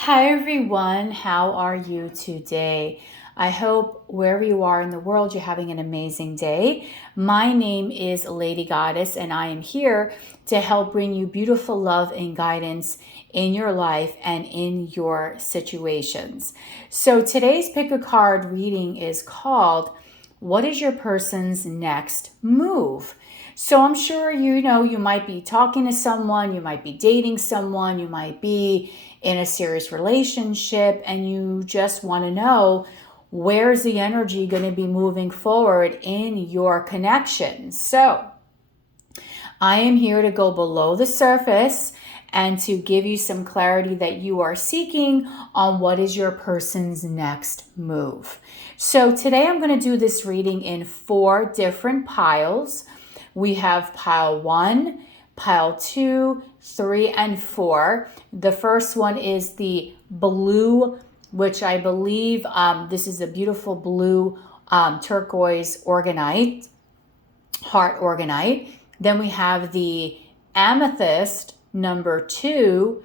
Hi everyone, how are you today? I hope wherever you are in the world, you're having an amazing day. My name is Lady Goddess, and I am here to help bring you beautiful love and guidance in your life and in your situations. So today's pick a card reading is called, What is your person's next move? So I'm sure you might be talking to someone, you might be dating someone, you might be in a serious relationship, and you just want to know, where's the energy going to be moving forward in your connection? So I am here to go below the surface and to give you some clarity that you are seeking on what is your person's next move. So today I'm going to do this reading in 4 different piles. We have pile 1, pile 2, 3, and 4. The first one is the blue, which I believe this is a beautiful blue turquoise organite, heart organite. Then we have the amethyst, number 2,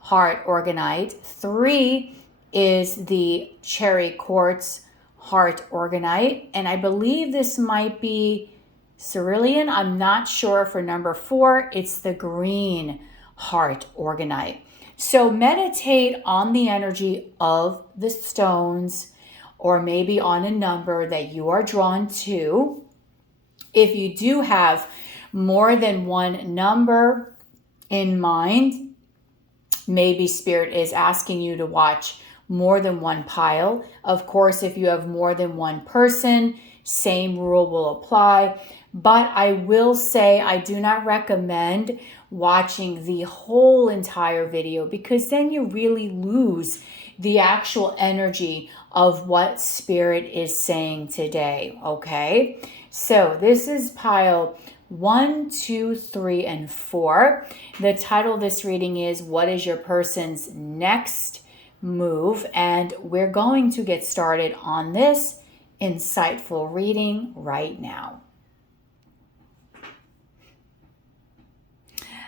heart organite. 3 is the cherry quartz heart organite. And I believe this might be cerulean. I'm not sure for number 4. It's the green heart organite. So meditate on the energy of the stones, or maybe on a number that you are drawn to. If you do have more than one number in mind, maybe Spirit is asking you to watch more than one pile. Of course, if you have more than one person, same rule will apply. But I will say I do not recommend watching the whole entire video, because then you really lose the actual energy of what Spirit is saying today, okay? So this is pile 1, 2, 3, and 4. The title of this reading is, What is your person's next move? And we're going to get started on this insightful reading right now.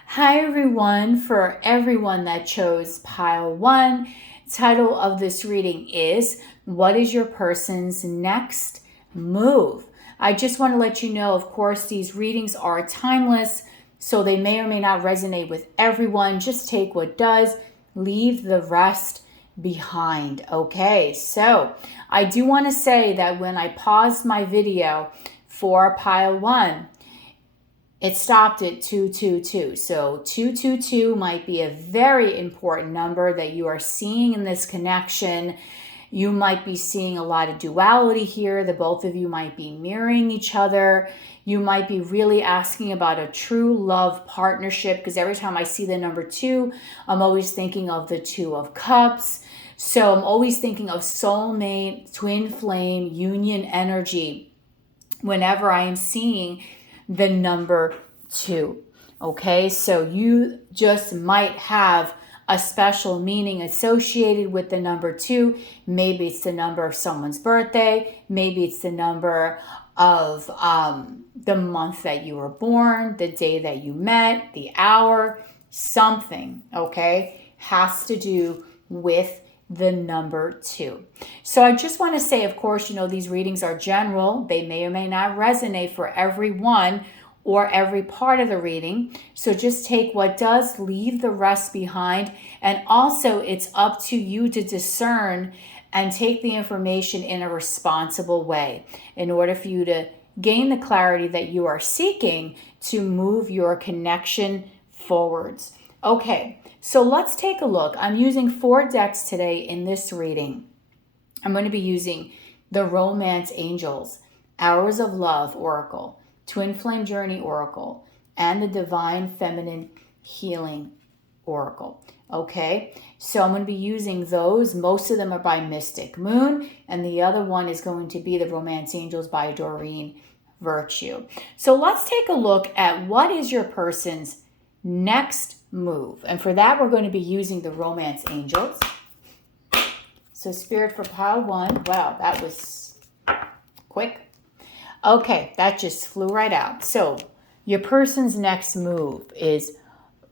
Hi everyone. For everyone that chose pile 1, title of this reading is, What is your person's next move? I just want to let you know, of course, these readings are timeless, so they may or may not resonate with everyone. Just take what does, leave the rest behind. Okay, so I do want to say that when I paused my video for pile 1, it stopped at 222. So 222 might be a very important number that you are seeing in this connection. You might be seeing a lot of duality here. The both of you might be mirroring each other. You might be really asking about a true love partnership, because every time I see the number 2, I'm always thinking of the 2 of Cups. So I'm always thinking of soulmate, twin flame, union energy whenever I am seeing the number 2. Okay, so you just might have a special meaning associated with the number 2. Maybe it's the number of someone's birthday. Maybe it's the number of the month that you were born, the day that you met, the hour, something, okay, has to do with the number 2. So I just want to say, of course, these readings are general. They may or may not resonate for everyone or every part of the reading. So just take what does, leave the rest behind. And also, it's up to you to discern and take the information in a responsible way in order for you to gain the clarity that you are seeking to move your connection forwards. Okay. So let's take a look. I'm using 4 decks today in this reading. I'm going to be using the Romance Angels, Hours of Love Oracle, Twin Flame Journey Oracle, and the Divine Feminine Healing Oracle. Okay, so I'm going to be using those. Most of them are by Mystic Moon, and the other one is going to be the Romance Angels by Doreen Virtue. So let's take a look at what is your person's next move. And for that, we're going to be using the Romance Angels. So Spirit for pile 1. Wow, that was quick. Okay, that just flew right out. So your person's next move is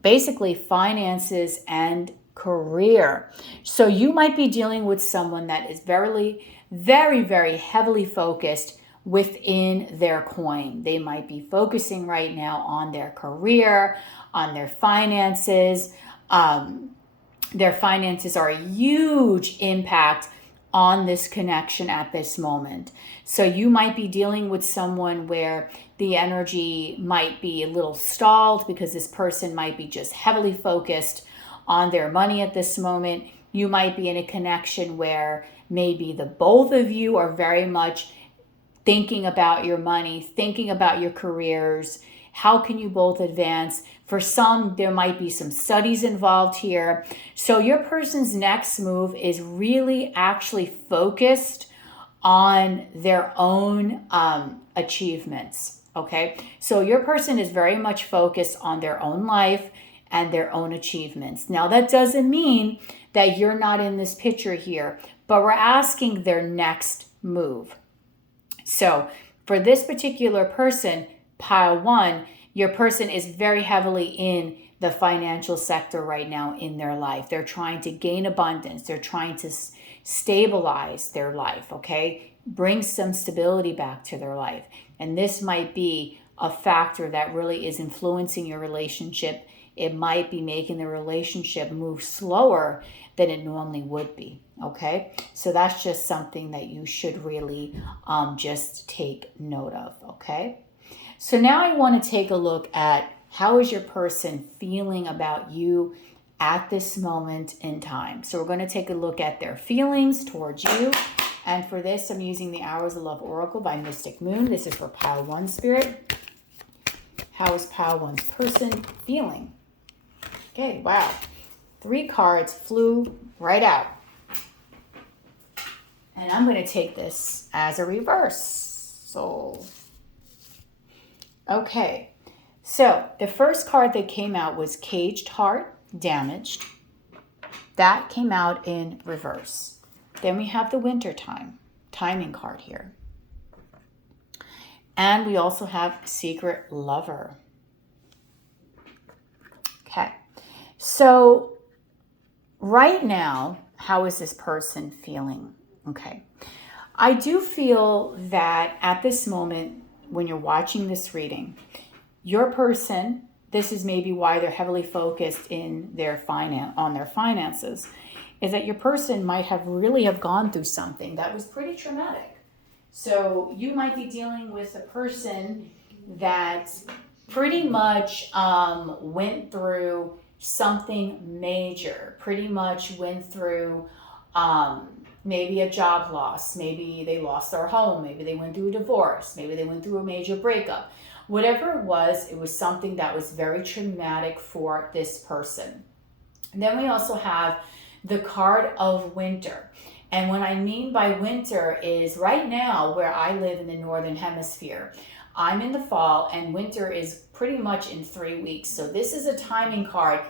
basically finances and career. So you might be dealing with someone that is very, very, very heavily focused within their coin. They might be focusing right now on their career, on their finances. Their finances are a huge impact on this connection at this moment. So you might be dealing with someone where the energy might be a little stalled because this person might be just heavily focused on their money at this moment. You might be in a connection where maybe the both of you are very much thinking about your money, thinking about your careers. How can you both advance? For some, there might be some studies involved here. So your person's next move is really actually focused on their own achievements, okay? So your person is very much focused on their own life and their own achievements. Now, that doesn't mean that you're not in this picture here, but we're asking their next move. So for this particular person, pile 1, your person is very heavily in the financial sector right now in their life. They're trying to gain abundance. They're trying to stabilize their life, okay? Bring some stability back to their life. And this might be a factor that really is influencing your relationship. It might be making the relationship move slower than it normally would be, okay? So that's just something that you should really just take note of, okay? So now I want to take a look at how is your person feeling about you at this moment in time. So we're going to take a look at their feelings towards you. And for this, I'm using the Hours of Love Oracle by Mystic Moon. This is for pile 1 spirit. How is pile 1's person feeling? Okay, wow. 3 cards flew right out. And I'm going to take this as a reverse. So, okay. So the first card that came out was Caged Heart, Damaged. That came out in reverse. Then we have the Winter Timing card here. And we also have Secret Lover. Okay. So right now, how is this person feeling? Okay. I do feel that at this moment, when you're watching this reading, your person, this is maybe why they're heavily focused in on their finances, is that your person might have gone through something that was pretty traumatic. So you might be dealing with a person that pretty much went through something major, pretty much went through maybe a job loss, maybe they lost their home, maybe they went through a divorce, maybe they went through a major breakup. Whatever it was something that was very traumatic for this person. And then we also have the card of Winter. And what I mean by winter is right now where I live in the Northern Hemisphere, I'm in the fall and winter is pretty much in 3 weeks. So this is a timing card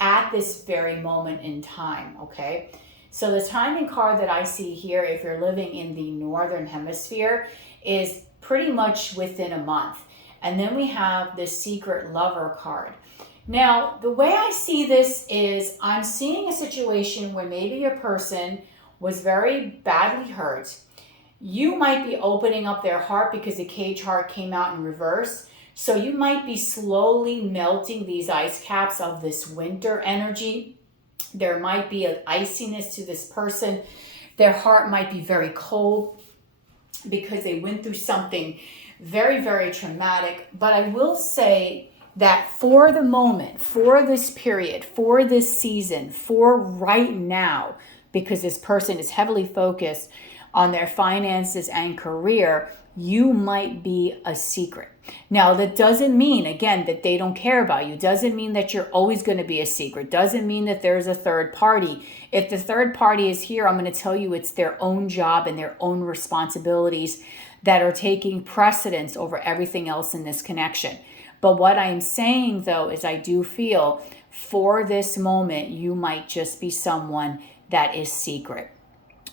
at this very moment in time, okay? So the timing card that I see here, if you're living in the Northern Hemisphere, is pretty much within a month. And then we have the Secret Lover card. Now, the way I see this is I'm seeing a situation where maybe your person was very badly hurt. You might be opening up their heart because the Cage Heart came out in reverse. So you might be slowly melting these ice caps of this winter energy. There might be an iciness to this person. Their heart might be very cold because they went through something very, very traumatic. But I will say that for the moment, for this period, for this season, for right now, because this person is heavily focused on their finances and career, you might be a secret. Now, that doesn't mean, again, that they don't care about you. Doesn't mean that you're always going to be a secret. Doesn't mean that there's a third party. If the third party is here, I'm going to tell you it's their own job and their own responsibilities that are taking precedence over everything else in this connection. But what I'm saying, though, is I do feel for this moment, you might just be someone that is secret.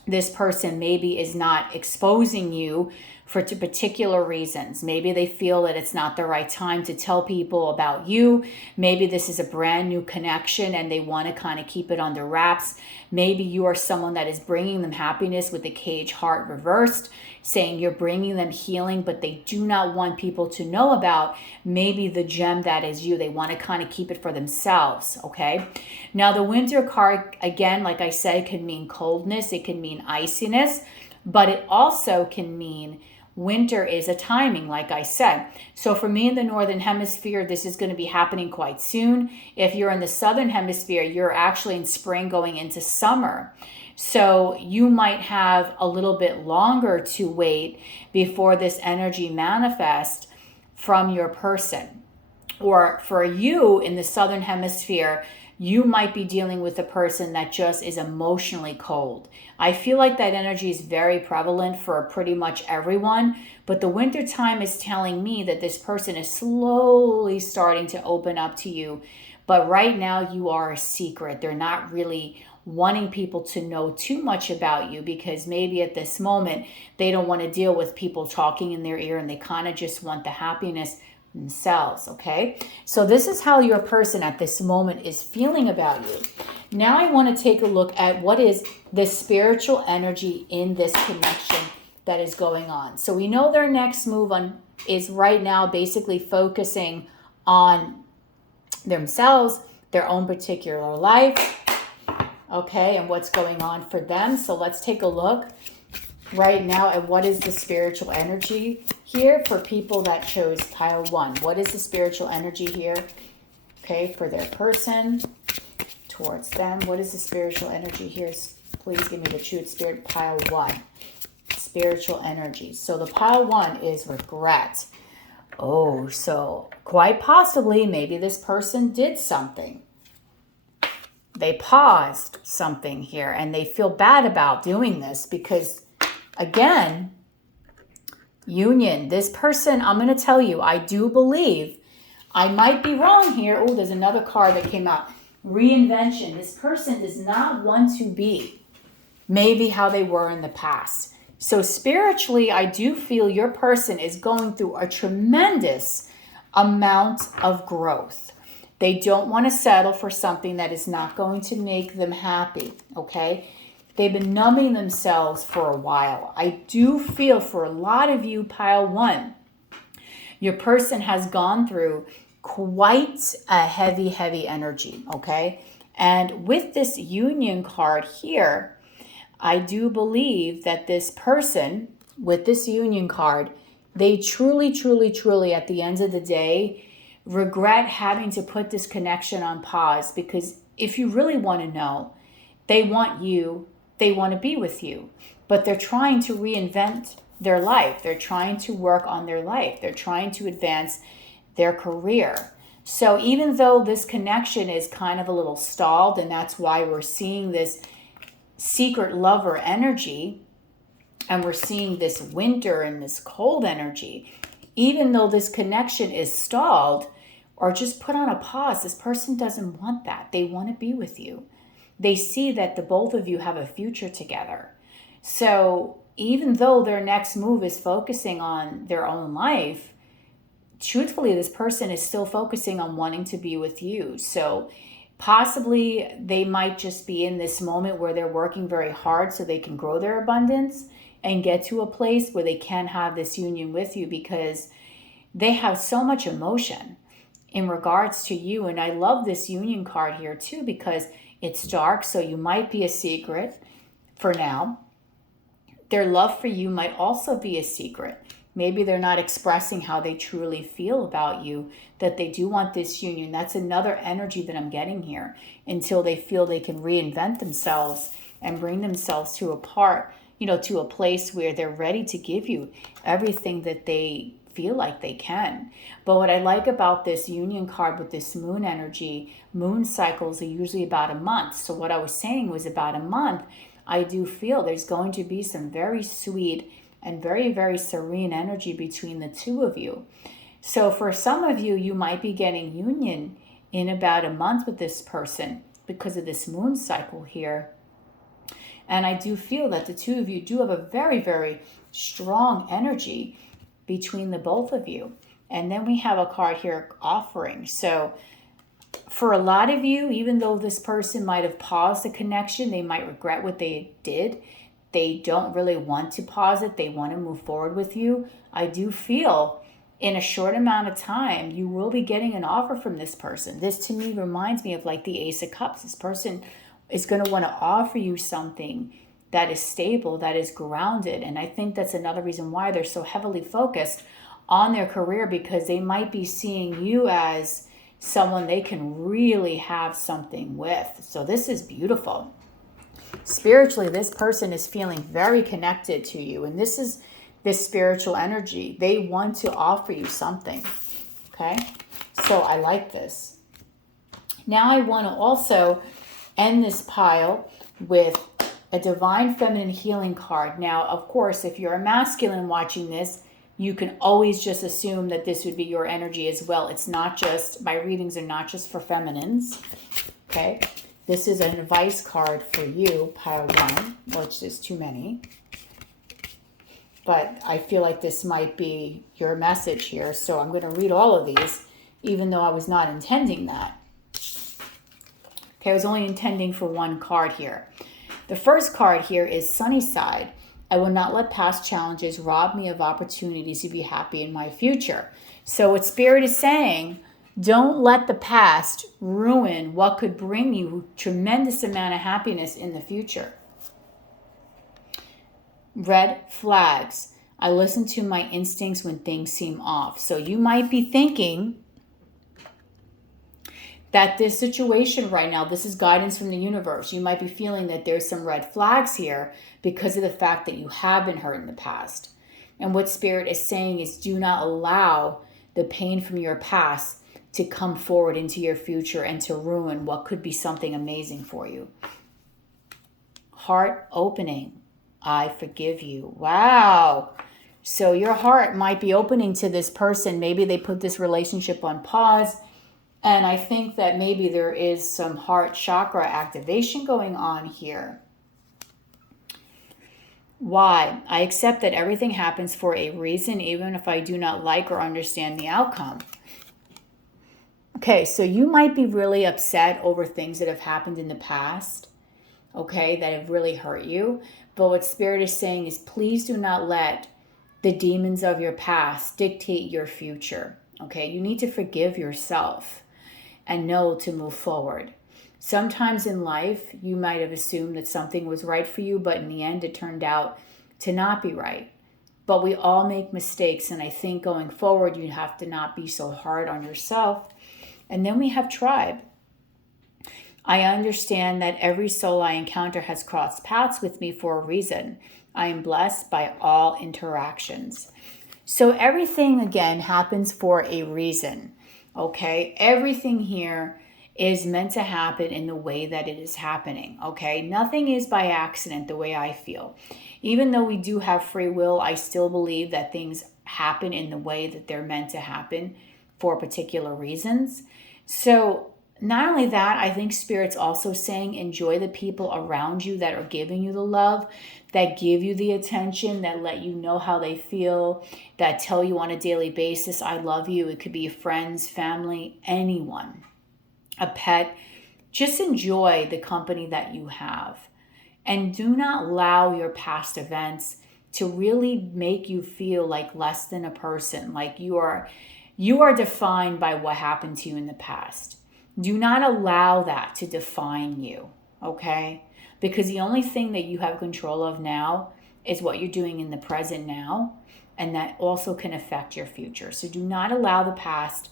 This person maybe is not exposing you for particular reasons. Maybe they feel that it's not the right time to tell people about you. Maybe this is a brand new connection and they want to kind of keep it under wraps. Maybe you are someone that is bringing them happiness with the cage heart reversed, saying you're bringing them healing, but they do not want people to know about maybe the gem that is you. They want to kind of keep it for themselves, okay? Now, the winter card, again, like I said, can mean coldness. It can mean iciness, but it also can mean winter is a timing, like I said. So for me in the Northern Hemisphere, this is going to be happening quite soon. If you're in the Southern Hemisphere, you're actually in spring going into summer. So you might have a little bit longer to wait before this energy manifests from your person. Or for you in the Southern Hemisphere, you might be dealing with a person that just is emotionally cold. I feel like that energy is very prevalent for pretty much everyone, but the winter time is telling me that this person is slowly starting to open up to you. But right now you are a secret. They're not really wanting people to know too much about you because maybe at this moment they don't want to deal with people talking in their ear and they kind of just want the happiness themselves, okay? So this is how your person at this moment is feeling about you. Now I want to take a look at what is the spiritual energy in this connection that is going on. So we know their next move is right now basically focusing on themselves, their own particular life, okay, and what's going on for them. So let's take a look right now at what is the spiritual energy here for people that chose pile 1. What is the spiritual energy here, okay, for their person towards them? What is the spiritual energy here? Please give me the truth, spirit, pile 1. Spiritual energy. So the pile 1 is regret. Oh, so quite possibly maybe this person did something. They paused something here and they feel bad about doing this because, again, union. This person, I'm going to tell you, I do believe, I might be wrong here. Oh, there's another card that came out. Reinvention. This person does not want to be maybe how they were in the past. So spiritually, I do feel your person is going through a tremendous amount of growth. They don't want to settle for something that is not going to make them happy, okay? They've been numbing themselves for a while. I do feel for a lot of you, pile 1, your person has gone through quite a heavy energy, okay? And with this union card here, I do believe that this person with this union card, they truly, at the end of the day, regret having to put this connection on pause because if you really want to know, they want you, they want to be with you, but they're trying to reinvent their life. They're trying to work on their life. They're trying to advance their career. So even though this connection is kind of a little stalled, and that's why we're seeing this secret lover energy, and we're seeing this winter and this cold energy, even though this connection is stalled or just put on a pause, this person doesn't want that. They want to be with you. They see that the both of you have a future together. So even though their next move is focusing on their own life, truthfully, this person is still focusing on wanting to be with you. So possibly they might just be in this moment where they're working very hard so they can grow their abundance and get to a place where they can have this union with you because they have so much emotion in regards to you. And I love this union card here too because it's dark, so you might be a secret for now. Their love for you might also be a secret. Maybe they're not expressing how they truly feel about you, that they do want this union. That's another energy that I'm getting here until they feel they can reinvent themselves and bring themselves to a place where they're ready to give you everything that they feel like they can. But what I like about this union card with this moon energy, moon cycles are usually about a month. So what I was saying was about a month, I do feel there's going to be some very sweet and very, very serene energy between the two of you. So for some of you, you might be getting union in about a month with this person because of this moon cycle here. And I do feel that the two of you do have a very, very strong energy between the both of you. And then we have a card here, offering. So for a lot of you, even though this person might have paused the connection, they might regret what they did. They don't really want to pause it. They want to move forward with you. I do feel in a short amount of time, you will be getting an offer from this person. This to me reminds me of like the Ace of Cups. This person is going to want to offer you something that is stable, that is grounded. And I think that's another reason why they're so heavily focused on their career, because they might be seeing you as someone they can really have something with. So this is beautiful. Spiritually, this person is feeling very connected to you. And this is this spiritual energy. They want to offer you something. Okay? So I like this. Now I want to also end this pile with a Divine Feminine Healing card. Now, of course, if you're a masculine watching this, you can always just assume that this would be your energy as well. It's not just, my readings are not just for feminines. Okay? This is an advice card for you, pile 1, which is too many. But I feel like this might be your message here. So I'm going to read all of these, even though I was not intending that. Okay, I was only intending for one card here. The first card here is Sunny Side. I will not let past challenges rob me of opportunities to be happy in my future. So what Spirit is saying, don't let the past ruin what could bring you tremendous amount of happiness in the future. Red flags. I listen to my instincts when things seem off. So you might be thinking that this situation right now, this is guidance from the universe. You might be feeling that there's some red flags here because of the fact that you have been hurt in the past. And what Spirit is saying is, do not allow the pain from your past to come forward into your future and to ruin what could be something amazing for you. Heart opening. I forgive you. Wow. So your heart might be opening to this person. Maybe they put this relationship on pause. And I think that maybe there is some heart chakra activation going on here. Why? I accept that everything happens for a reason, even if I do not like or understand the outcome. Okay, so you might be really upset over things that have happened in the past, okay, that have really hurt you. But what Spirit is saying is, please do not let the demons of your past dictate your future, okay? You need to forgive yourself and know to move forward. Sometimes in life, you might have assumed that something was right for you, but in the end, it turned out to not be right. But we all make mistakes, and I think going forward, you have to not be so hard on yourself. And then we have tribe. I understand that every soul I encounter has crossed paths with me for a reason. I am blessed by all interactions. So everything, again, happens for a reason, okay? Everything here is meant to happen in the way that it is happening, okay? Nothing is by accident, the way I feel. Even though we do have free will, I still believe that things happen in the way that they're meant to happen for particular reasons. So not only that, I think Spirit's also saying, enjoy the people around you that are giving you the love, that give you the attention, that let you know how they feel, that tell you on a daily basis, I love you. It could be friends, family, anyone, a pet. Just enjoy the company that you have. And do not allow your past events to really make you feel like less than a person, like you are defined by what happened to you in the past. Do not allow that to define you, okay? Because the only thing that you have control of now is what you're doing in the present now, and that also can affect your future. So do not allow the past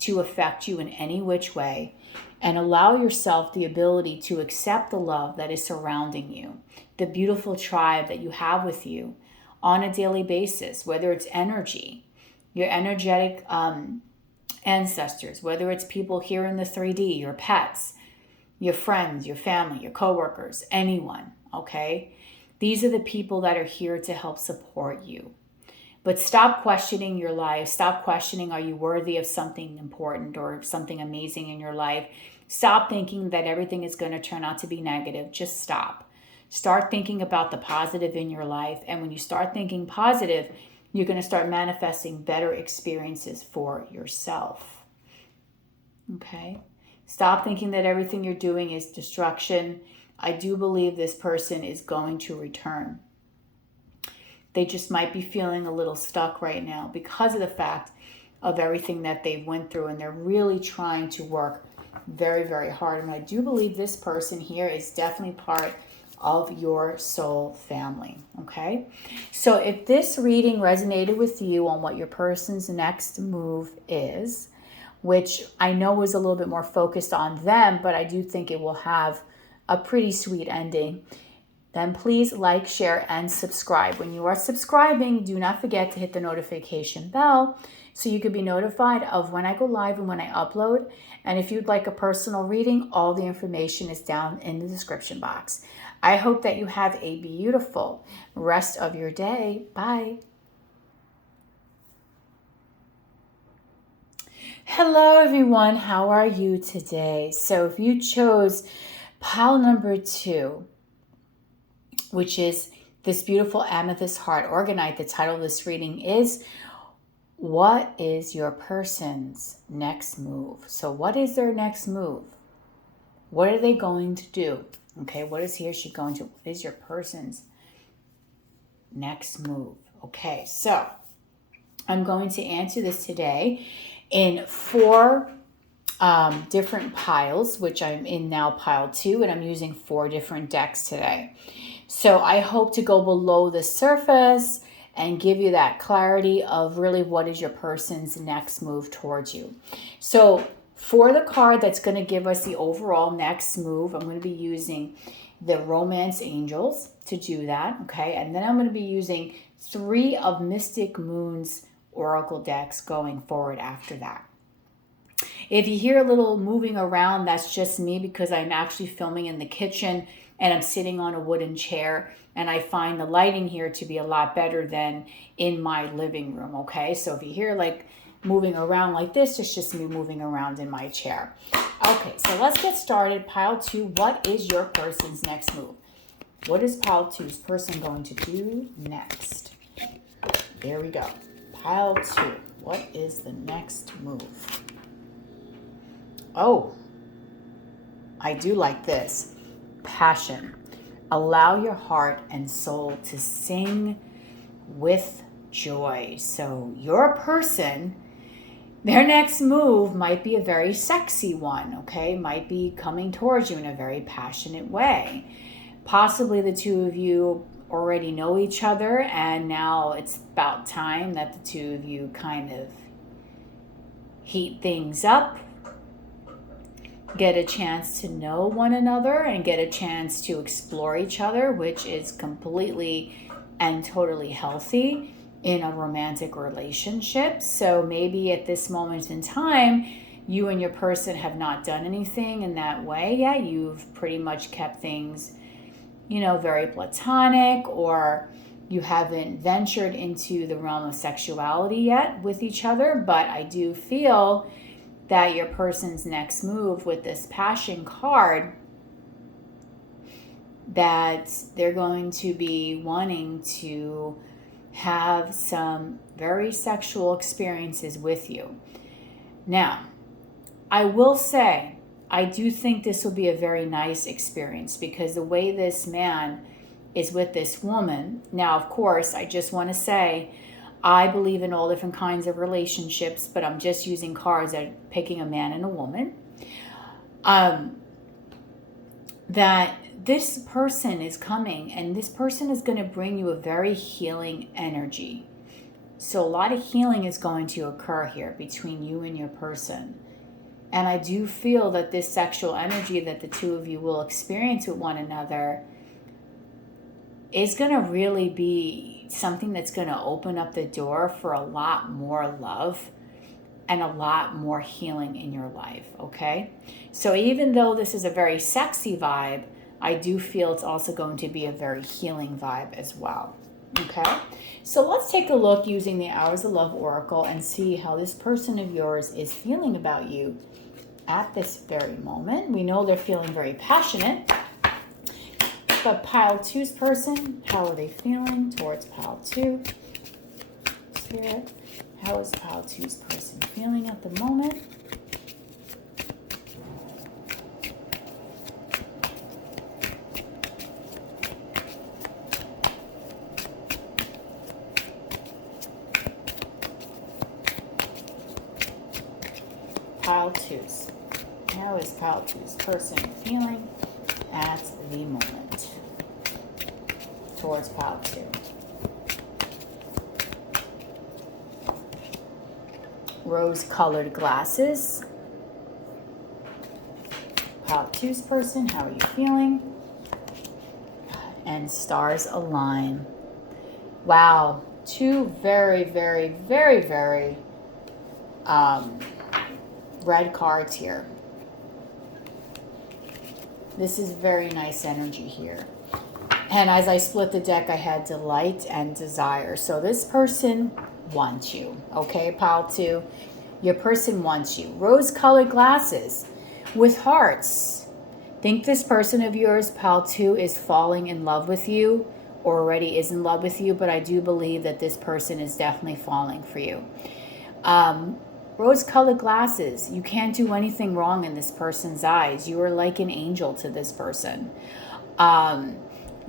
to affect you in any which way, and allow yourself the ability to accept the love that is surrounding you, the beautiful tribe that you have with you on a daily basis, whether it's energy, your energetic ancestors, whether it's people here in the 3D, your pets, your friends, your family, your coworkers, anyone, okay? These are the people that are here to help support you. But stop questioning your life. Stop questioning, are you worthy of something important or something amazing in your life? Stop thinking that everything is going to turn out to be negative. Just stop. Start thinking about the positive in your life. And when you start thinking positive, you're going to start manifesting better experiences for yourself. Okay? Stop thinking that everything you're doing is destruction. I do believe this person is going to return. They just might be feeling a little stuck right now because of the fact of everything that they've went through, and they're really trying to work very, very hard. And I do believe this person here is definitely part of your soul family, okay? So if this reading resonated with you on what your person's next move is, which I know is a little bit more focused on them, but I do think it will have a pretty sweet ending, then please like, share, and subscribe. When you are subscribing, do not forget to hit the notification bell so you can be notified of when I go live and when I upload. And if you'd like a personal reading, all the information is down in the description box. I hope that you have a beautiful rest of your day. Bye. Hello, everyone. How are you today? So if you chose pile number 2, which is this beautiful amethyst heart orgonite, the title of this reading is, what is your person's next move? So what is their next move? What are they going to do? Okay, what is he or she going to? What is your person's next move? Okay, so I'm going to answer this today in 4 different piles, which I'm in now pile 2, and I'm using 4 different decks today. So I hope to go below the surface and give you that clarity of really what is your person's next move towards you. So for the card that's going to give us the overall next move, I'm going to be using the Romance Angels to do that, okay? And then I'm going to be using 3 of Mystic Moon's Oracle decks going forward after that. If you hear a little moving around, that's just me because I'm actually filming in the kitchen and I'm sitting on a wooden chair, and I find the lighting here to be a lot better than in my living room, okay? So if you hear like moving around like this, it's just me moving around in my chair. Okay, so let's get started. Pile 2, what is your person's next move? What is pile 2's person going to do next? There we go. Pile 2, what is the next move? Oh, I do like this. Passion. Allow your heart and soul to sing with joy. So your person, their next move might be a very sexy one, okay? Might be coming towards you in a very passionate way. Possibly the two of you already know each other, and now it's about time that the two of you kind of heat things up, get a chance to know one another and get a chance to explore each other, which is completely and totally healthy in a romantic relationship. So maybe at this moment in time, you and your person have not done anything in that way yet. You've pretty much kept things, you know, very platonic, or you haven't ventured into the realm of sexuality yet with each other. But I do feel that your person's next move with this passion card, that they're going to be wanting to have some very sexual experiences with you. Now, I will say, I do think this will be a very nice experience because the way this man is with this woman. Now, of course, I just want to say, I believe in all different kinds of relationships, but I'm just using cards that are picking a man and a woman. That this person is coming, and this person is going to bring you a very healing energy. So a lot of healing is going to occur here between you and your person. And I do feel that this sexual energy that the two of you will experience with one another is going to really be something that's going to open up the door for a lot more love and a lot more healing in your life, okay? So even though this is a very sexy vibe, I do feel it's also going to be a very healing vibe as well, okay? So let's take a look using the Hours of Love Oracle and see how this person of yours is feeling about you at this very moment. We know they're feeling very passionate. but pile two's person, how are they feeling towards pile two? Spirit, how is pile two's person feeling at the moment? Pile two's. How is pile two's person feeling at the moment towards pile two? Rose-colored glasses. Pile two's person, how are you feeling? And stars align. Wow, two very, very, very, very red cards here. This is very nice energy here. And as I split the deck, I had delight and desire. So this person wants you, okay, pile two? Your person wants you. Rose-colored glasses with hearts. Think this person of yours, pile two, is falling in love with you or already is in love with you, but I do believe that this person is definitely falling for you. Rose-colored glasses. You can't do anything wrong in this person's eyes. You are like an angel to this person.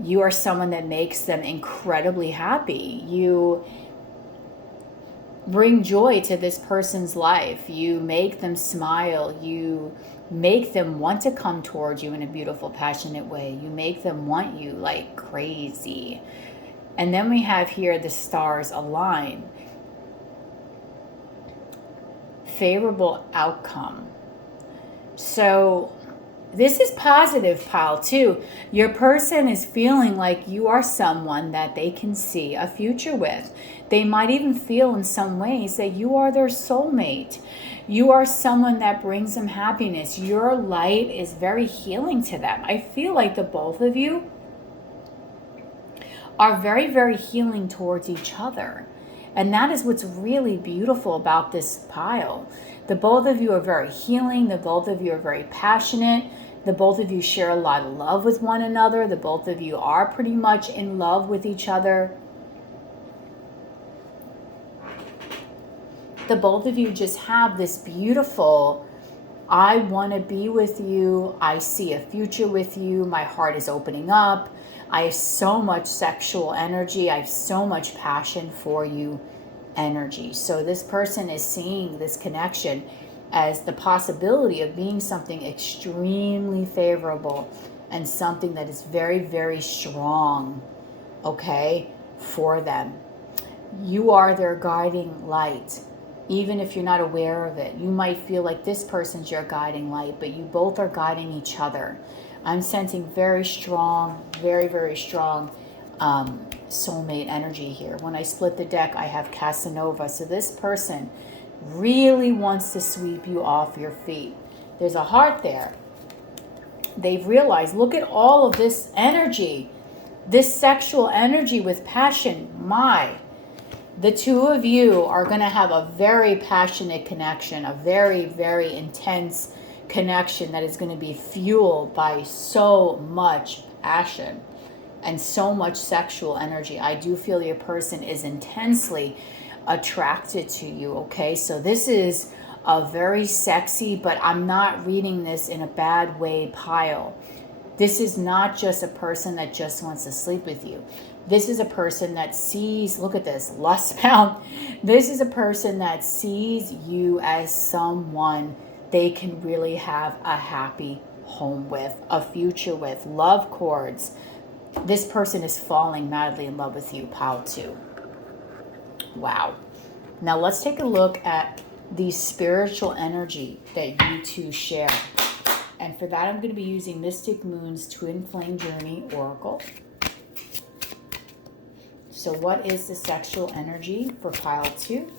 You are someone that makes them incredibly happy. You bring joy to this person's life. You make them smile. You make them want to come towards you in a beautiful, passionate way. You make them want you like crazy. And then we have here the stars align. Favorable outcome. So this is positive, pile two. Your person is feeling like you are someone that they can see a future with. They might even feel in some ways that you are their soulmate. You are someone that brings them happiness. Your light is very healing to them. I feel like the both of you are very, very healing towards each other. And that is what's really beautiful about this pile. The both of you are very healing. The both of you are very passionate. The both of you share a lot of love with one another. The both of you are pretty much in love with each other. The both of you just have this beautiful, I want to be with you. I see a future with you. My heart is opening up. I have so much sexual energy. I have so much passion for you energy. So this person is seeing this connection as the possibility of being something extremely favorable and something that is very, very strong, okay, for them. You are their guiding light. Even if you're not aware of it, you might feel like this person's your guiding light, but you both are guiding each other. I'm sensing very strong, very, very strong soulmate energy here. When I split the deck, I have Casanova. So this person really wants to sweep you off your feet. There's a heart there. They've realized, look at all of this energy, this sexual energy with passion. The two of you are going to have a very passionate connection, a very, very intense connection that is going to be fueled by so much passion and so much sexual energy. I do feel your person is intensely attracted to you, okay? So this is a very sexy, but I'm not reading this in a bad way, pile. This is not just a person that just wants to sleep with you. This is a person that sees, look at this, lust bound. This is a person that sees you as someone they can really have a happy home with, a future with, love chords. This person is falling madly in love with you, pile two. Wow. Now let's take a look at the spiritual energy that you two share. And for that, I'm going to be using Mystic Moon's Twin Flame Journey Oracle. So what is the sexual energy for pile two?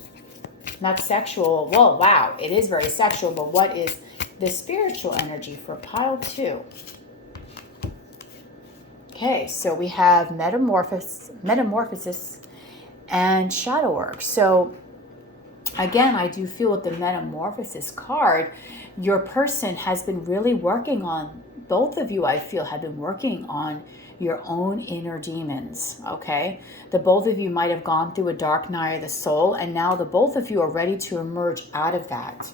Not sexual. Well, wow, it is very sexual, but what is the spiritual energy for pile two? Okay, so we have Metamorphosis and Shadow Work. So again, I do feel with the Metamorphosis card, your person has been really working on, both of you I feel have been working on your own inner demons, okay? The both of you might have gone through a dark night of the soul, and now the both of you are ready to emerge out of that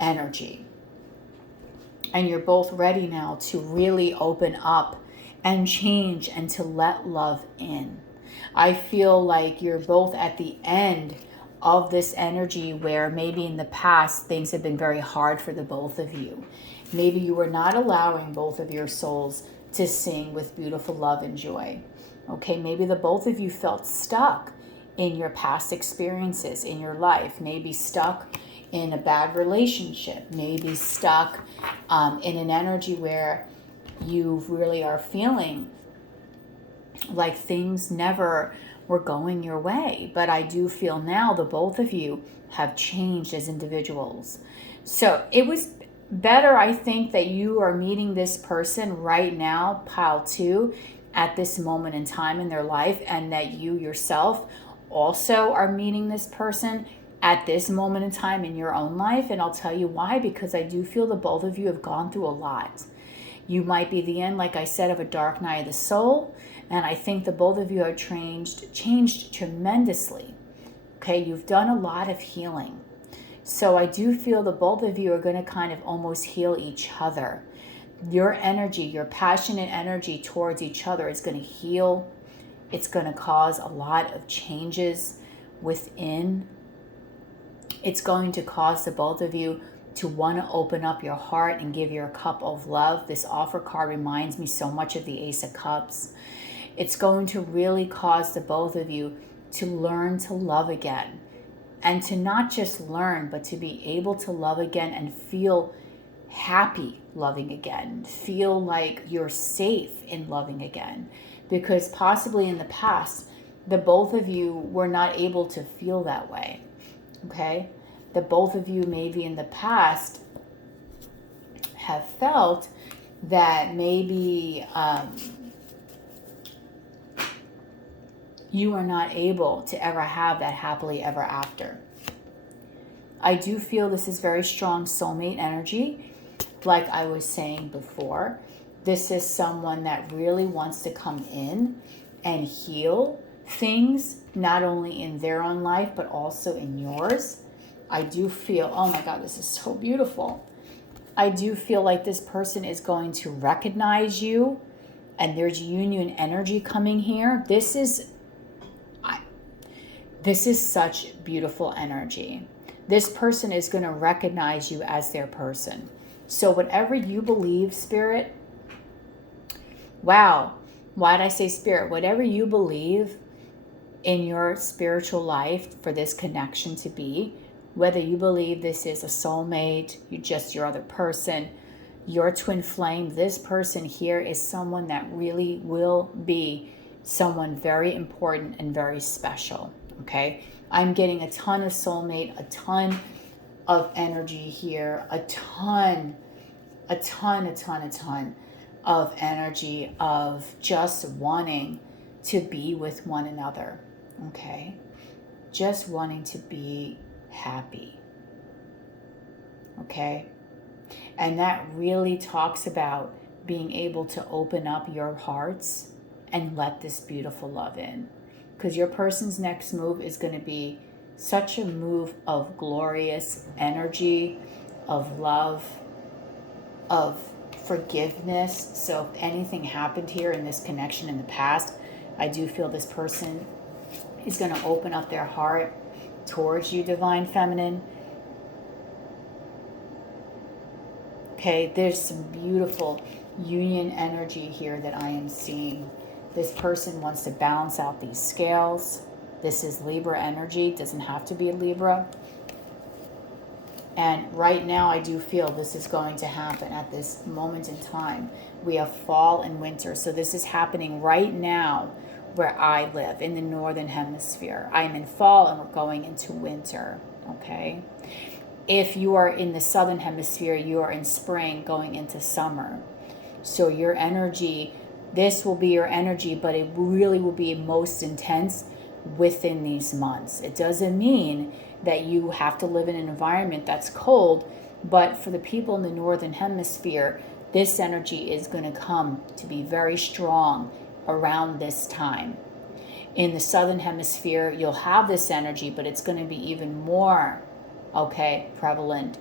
energy. And you're both ready now to really open up and change and to let love in. I feel like you're both at the end of this energy where maybe in the past things have been very hard for the both of you. Maybe you were not allowing both of your souls to sing with beautiful love and joy. Okay, maybe the both of you felt stuck in your past experiences in your life, maybe stuck in a bad relationship, maybe stuck in an energy where you really are feeling like things never were going your way. But I do feel now the both of you have changed as individuals. So it was better, I think, that you are meeting this person right now, pile 2, at this moment in time in their life, and that you yourself also are meeting this person at this moment in time in your own life. And I'll tell you why, because I do feel the both of you have gone through a lot. You might be the end, like I said, of a dark night of the soul, and I think the both of you have changed tremendously. Okay, you've done a lot of healing. So I do feel the both of you are going to kind of almost heal each other. Your energy, your passionate energy towards each other is going to heal. It's going to cause a lot of changes within. It's going to cause the both of you to want to open up your heart and give your cup of love. This offer card reminds me so much of the Ace of Cups. It's going to really cause the both of you to learn to love again. And to not just learn, but to be able to love again and feel happy loving again. Feel like you're safe in loving again. Because possibly in the past, the both of you were not able to feel that way. Okay? The both of you maybe in the past have felt that maybe you are not able to ever have that happily ever after. I do feel this is very strong soulmate energy. Like I was saying before, this is someone that really wants to come in and heal things, not only in their own life, but also in yours. I do feel, oh my God, this is so beautiful. I do feel like this person is going to recognize you, and there's union energy coming here. This is such beautiful energy. This person is going to recognize you as their person. So whatever you believe, Spirit, wow, why did I say Spirit? Whatever you believe in your spiritual life for this connection to be, whether you believe this is a soulmate, you just your other person, your twin flame, this person here is someone that really will be someone very important and very special. Okay, I'm getting a ton of soulmate, a ton of energy here, a ton of energy of just wanting to be with one another. Okay, just wanting to be happy. Okay, and that really talks about being able to open up your hearts and let this beautiful love in. Because your person's next move is going to be such a move of glorious energy, of love, of forgiveness. So if anything happened here in this connection in the past, I do feel this person is going to open up their heart towards you, Divine Feminine. Okay, there's some beautiful union energy here that I am seeing. This person wants to balance out these scales. This is Libra energy. It doesn't have to be a Libra. And right now I do feel this is going to happen at this moment in time. We have fall and winter. So this is happening right now where I live in the Northern Hemisphere. I'm in fall and we're going into winter. Okay. If you are in the Southern Hemisphere, you are in spring going into summer. So your energy, this will be your energy, but it really will be most intense within these months. It doesn't mean that you have to live in an environment that's cold, but for the people in the Northern Hemisphere, this energy is going to come to be very strong around this time. In the southern hemisphere, you'll have this energy, but it's going to be even more, okay, prevalent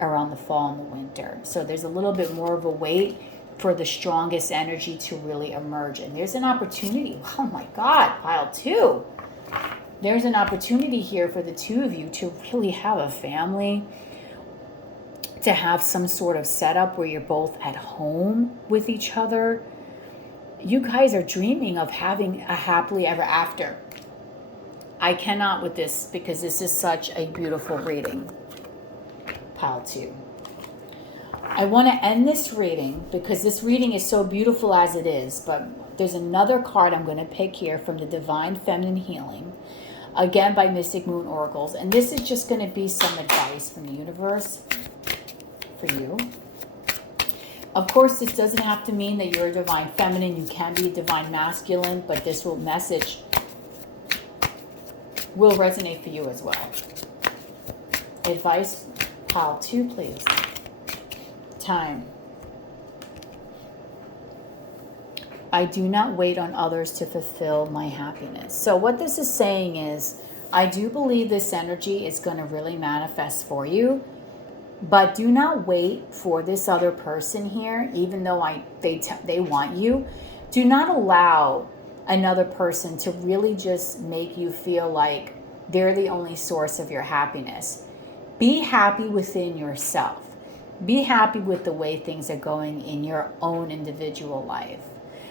around the fall and the winter. So there's a little bit more of a wait for the strongest energy to really emerge. And there's an opportunity. Oh my God, pile 2. There's an opportunity here for the two of you to really have a family, to have some sort of setup where you're both at home with each other. You guys are dreaming of having a happily ever after. I cannot with this because this is such a beautiful reading. Pile 2. I want to end this reading because this reading is so beautiful as it is, but there's another card I'm going to pick here from the Divine Feminine Healing, again by Mystic Moon Oracles, and this is just going to be some advice from the universe for you. Of course, this doesn't have to mean that you're a divine feminine. You can be a divine masculine, but this message will resonate for you as well. Advice, pile 2, please. Time. I do not wait on others to fulfill my happiness. So what this is saying is, I do believe this energy is going to really manifest for you, but do not wait for this other person here, even though they want you. Do not allow another person to really just make you feel like they're the only source of your happiness. Be happy within yourself. Be happy with the way things are going in your own individual life.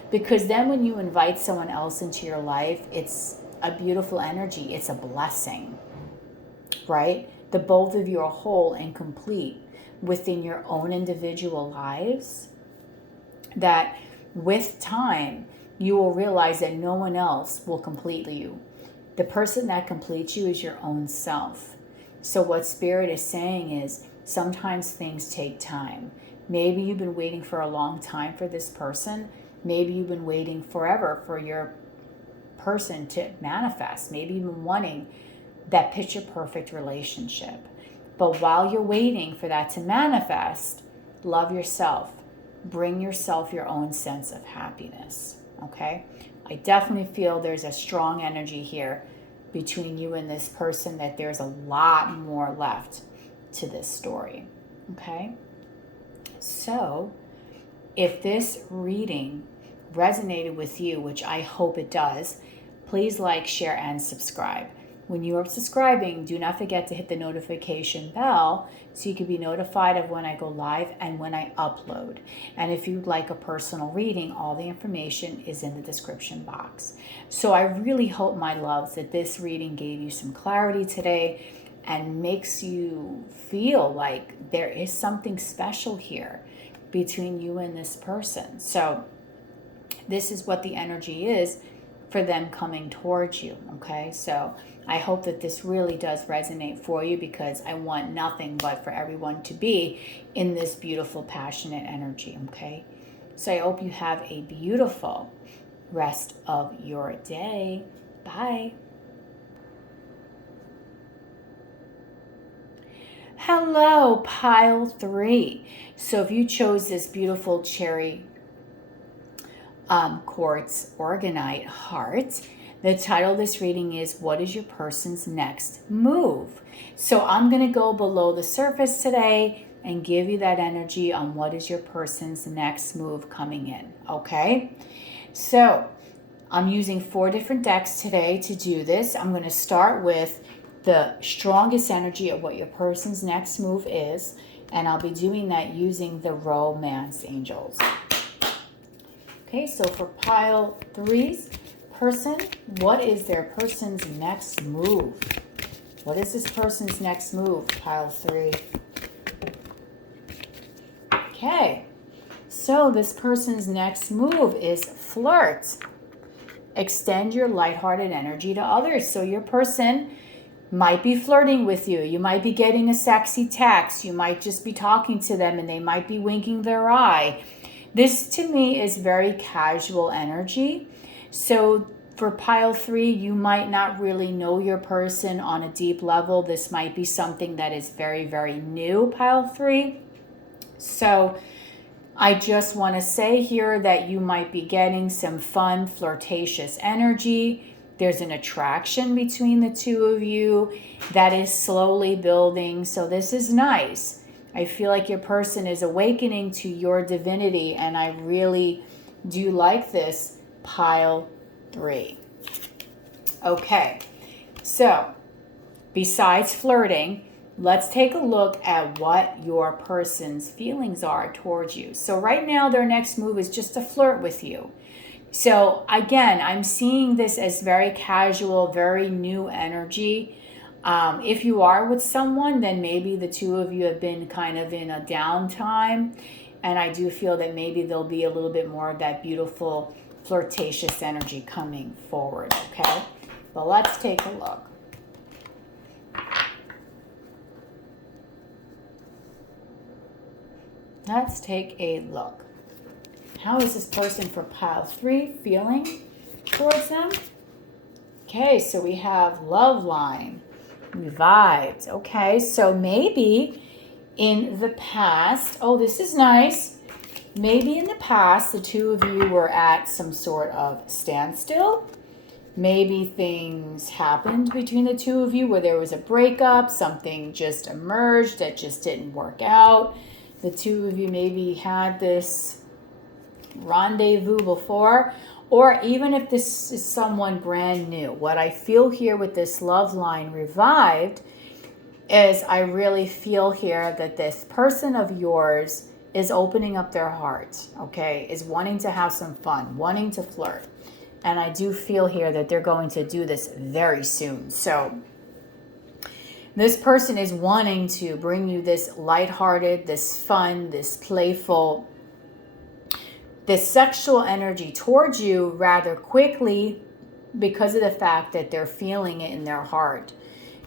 Because then when you invite someone else into your life, it's a beautiful energy. It's a blessing, right? The both of you are whole and complete within your own individual lives. That with time, you will realize that no one else will complete you. The person that completes you is your own self. So what Spirit is saying is, sometimes things take time. Maybe you've been waiting for a long time for this person. Maybe you've been waiting forever for your person to manifest. Maybe you've been wanting that picture perfect relationship. But while you're waiting for that to manifest, love yourself. Bring yourself your own sense of happiness. Okay? I definitely feel there's a strong energy here between you and this person, that there's a lot more left to this story. Okay? So, if this reading resonated with you, which I hope it does, please like, share, and subscribe. When you are subscribing, do not forget to hit the notification bell so you can be notified of when I go live and when I upload. And if you'd like a personal reading, all the information is in the description box. So I really hope, my loves, that this reading gave you some clarity today and makes you feel like there is something special here between you and this person. So this is what the energy is for them coming towards you, okay? So I hope that this really does resonate for you, because I want nothing but for everyone to be in this beautiful, passionate energy, okay? So I hope you have a beautiful rest of your day. Bye. Hello, pile 3. So if you chose this beautiful cherry quartz organite heart, the title of this reading is, what is your person's next move? So I'm going to go below the surface today and give you that energy on what is your person's next move coming in, okay? So I'm using 4 different decks today to do this. I'm going to start with the strongest energy of what your person's next move is, and I'll be doing that using the Romance Angels. Okay, so for pile 3's person, what is their person's next move? What is this person's next move, pile 3? Okay, so this person's next move is flirt. Extend your lighthearted energy to others. So your person might be flirting with you. You might be getting a sexy text. You might just be talking to them and they might be winking their eye. This to me is very casual energy. So for pile 3, you might not really know your person on a deep level. This might be something that is very, very new, pile 3. So I just want to say here that you might be getting some fun, flirtatious energy. There's an attraction between the two of you that is slowly building. So this is nice. I feel like your person is awakening to your divinity, and I really do like this, pile 3. Okay, so besides flirting, let's take a look at what your person's feelings are towards you. So right now, their next move is just to flirt with you. So again, I'm seeing this as very casual, very new energy. If you are with someone, then maybe the two of you have been kind of in a downtime. And I do feel that maybe there'll be a little bit more of that beautiful, flirtatious energy coming forward, okay? But let's take a look. Let's take a look. How is this person for pile 3 feeling towards them? Okay, so we have love line, revived. Okay, so maybe in the past, oh, this is nice. Maybe in the past, the two of you were at some sort of standstill. Maybe things happened between the two of you where there was a breakup, something just emerged that just didn't work out. The two of you maybe had this rendezvous before, or even if this is someone brand new. What I feel here with this love line revived is I really feel here that this person of yours is opening up their heart, okay, is wanting to have some fun, wanting to flirt. And I do feel here that they're going to do this very soon. So this person is wanting to bring you this lighthearted, this fun, this playful, this sexual energy towards you rather quickly because of the fact that they're feeling it in their heart.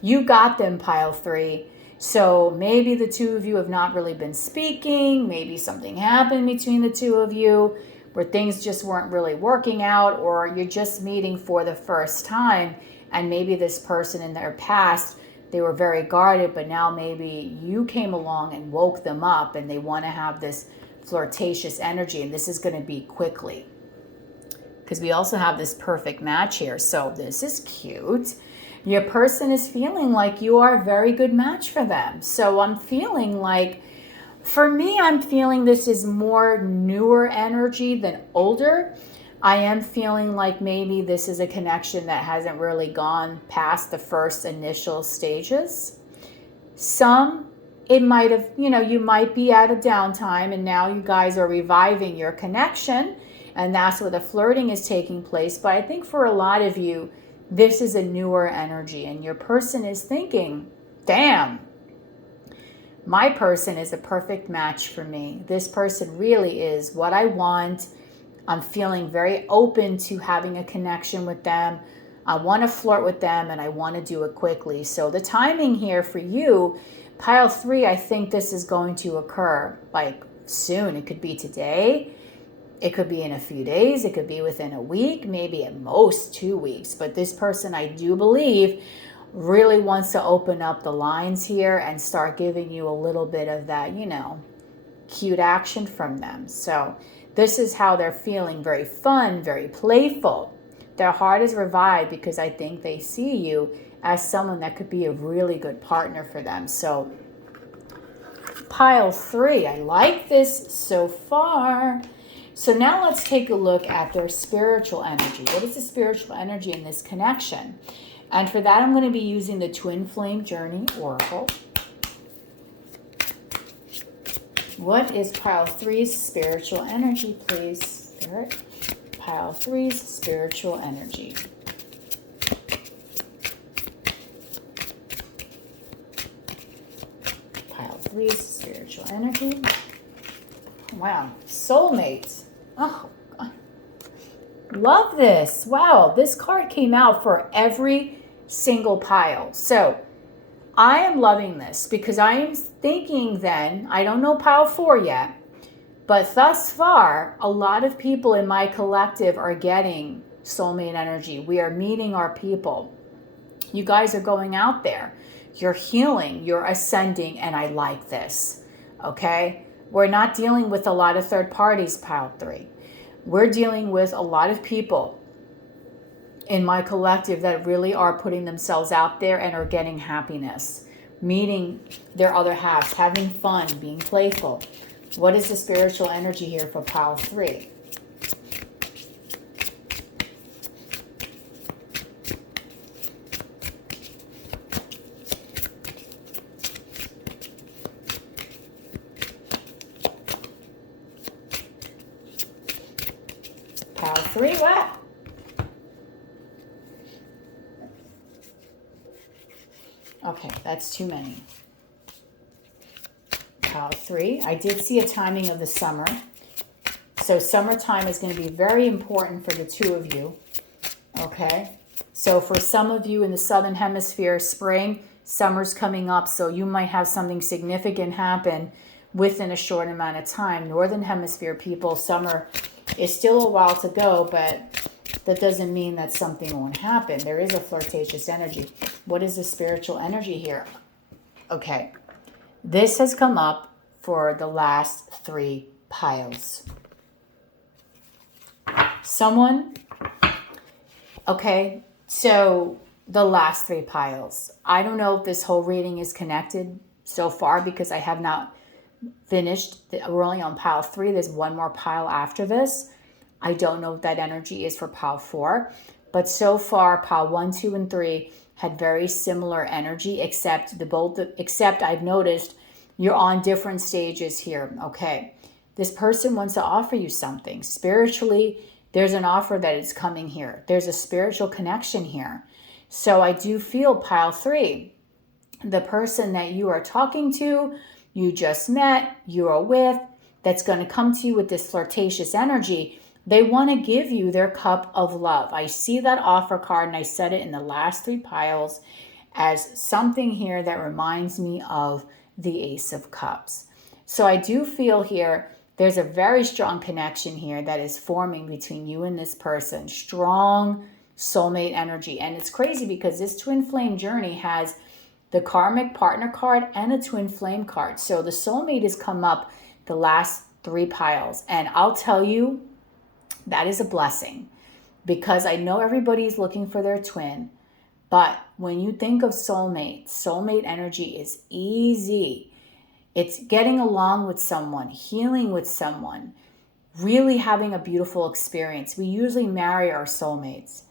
You got them, pile 3. So maybe the two of you have not really been speaking. Maybe something happened between the two of you where things just weren't really working out, or you're just meeting for the first time, and maybe this person in their past, they were very guarded, but now maybe you came along and woke them up and they want to have this flirtatious energy, and this is going to be quickly because we also have this perfect match here. So this is cute. Your person is feeling like you are a very good match for them. So I'm feeling like, for me, I'm feeling this is more newer energy than older. I am feeling like maybe this is a connection that hasn't really gone past the first initial stages. It might have, you might be at a downtime and now you guys are reviving your connection, and that's where the flirting is taking place. But I think for a lot of you, this is a newer energy, and your person is thinking, damn, my person is a perfect match for me. This person really is what I want. I'm feeling very open to having a connection with them. I want to flirt with them, and I want to do it quickly. So the timing here for you, pile 3, I think this is going to occur like soon. It could be today. It could be in a few days. It could be within a week, maybe at most 2 weeks. But this person, I do believe, really wants to open up the lines here and start giving you a little bit of that, cute action from them. So this is how they're feeling, very fun, very playful. Their heart is revived because I think they see you as someone that could be a really good partner for them. So pile 3, I like this so far. So now let's take a look at their spiritual energy. What is the spiritual energy in this connection? And for that, I'm going to be using the Twin Flame Journey Oracle. What is pile 3's spiritual energy, please, Spirit? Pile 3's spiritual energy. Pile 3's spiritual energy. Wow, soulmates. Oh, God. Love this. Wow, this card came out for every single pile. So I am loving this because I am thinking then, I don't know pile 4 yet, but thus far, a lot of people in my collective are getting soulmate energy. We are meeting our people. You guys are going out there. You're healing, you're ascending, and I like this. Okay? We're not dealing with a lot of third parties, pile 3. We're dealing with a lot of people in my collective that really are putting themselves out there and are getting happiness, meeting their other halves, having fun, being playful. What is the spiritual energy here for pile 3? Pile 3, what? Okay, that's too many. Pile 3. I did see a timing of the summer. So summertime is going to be very important for the two of you. Okay. So for some of you in the Southern Hemisphere, spring, summer's coming up. So you might have something significant happen within a short amount of time. Northern Hemisphere people, summer is still a while to go, but that doesn't mean that something won't happen. There is a flirtatious energy. What is the spiritual energy here? Okay. This has come up for the last 3 piles. Someone, okay, so the last 3 piles. I don't know if this whole reading is connected so far because I have not finished. We're only on pile 3. There's one more pile after this. I don't know what that energy is for pile 4. But so far, pile 1, 2, and 3 had very similar energy, except I've noticed you're on different stages here. Okay. This person wants to offer you something. Spiritually, there's an offer that is coming here. There's a spiritual connection here. So I do feel pile 3, the person that you are talking to, you just met, you are with, that's going to come to you with this flirtatious energy. They want to give you their cup of love. I see that offer card, and I said it in the last 3 piles as something here that reminds me of the Ace of Cups. So I do feel here there's a very strong connection here that is forming between you and this person. Strong soulmate energy. And it's crazy because this twin flame journey has the karmic partner card and a twin flame card. So the soulmate has come up the last 3 piles. And I'll tell you, that is a blessing because I know everybody's looking for their twin. But when you think of soulmate energy is easy. It's getting along with someone, healing with someone, really having a beautiful experience. We usually marry our soulmates.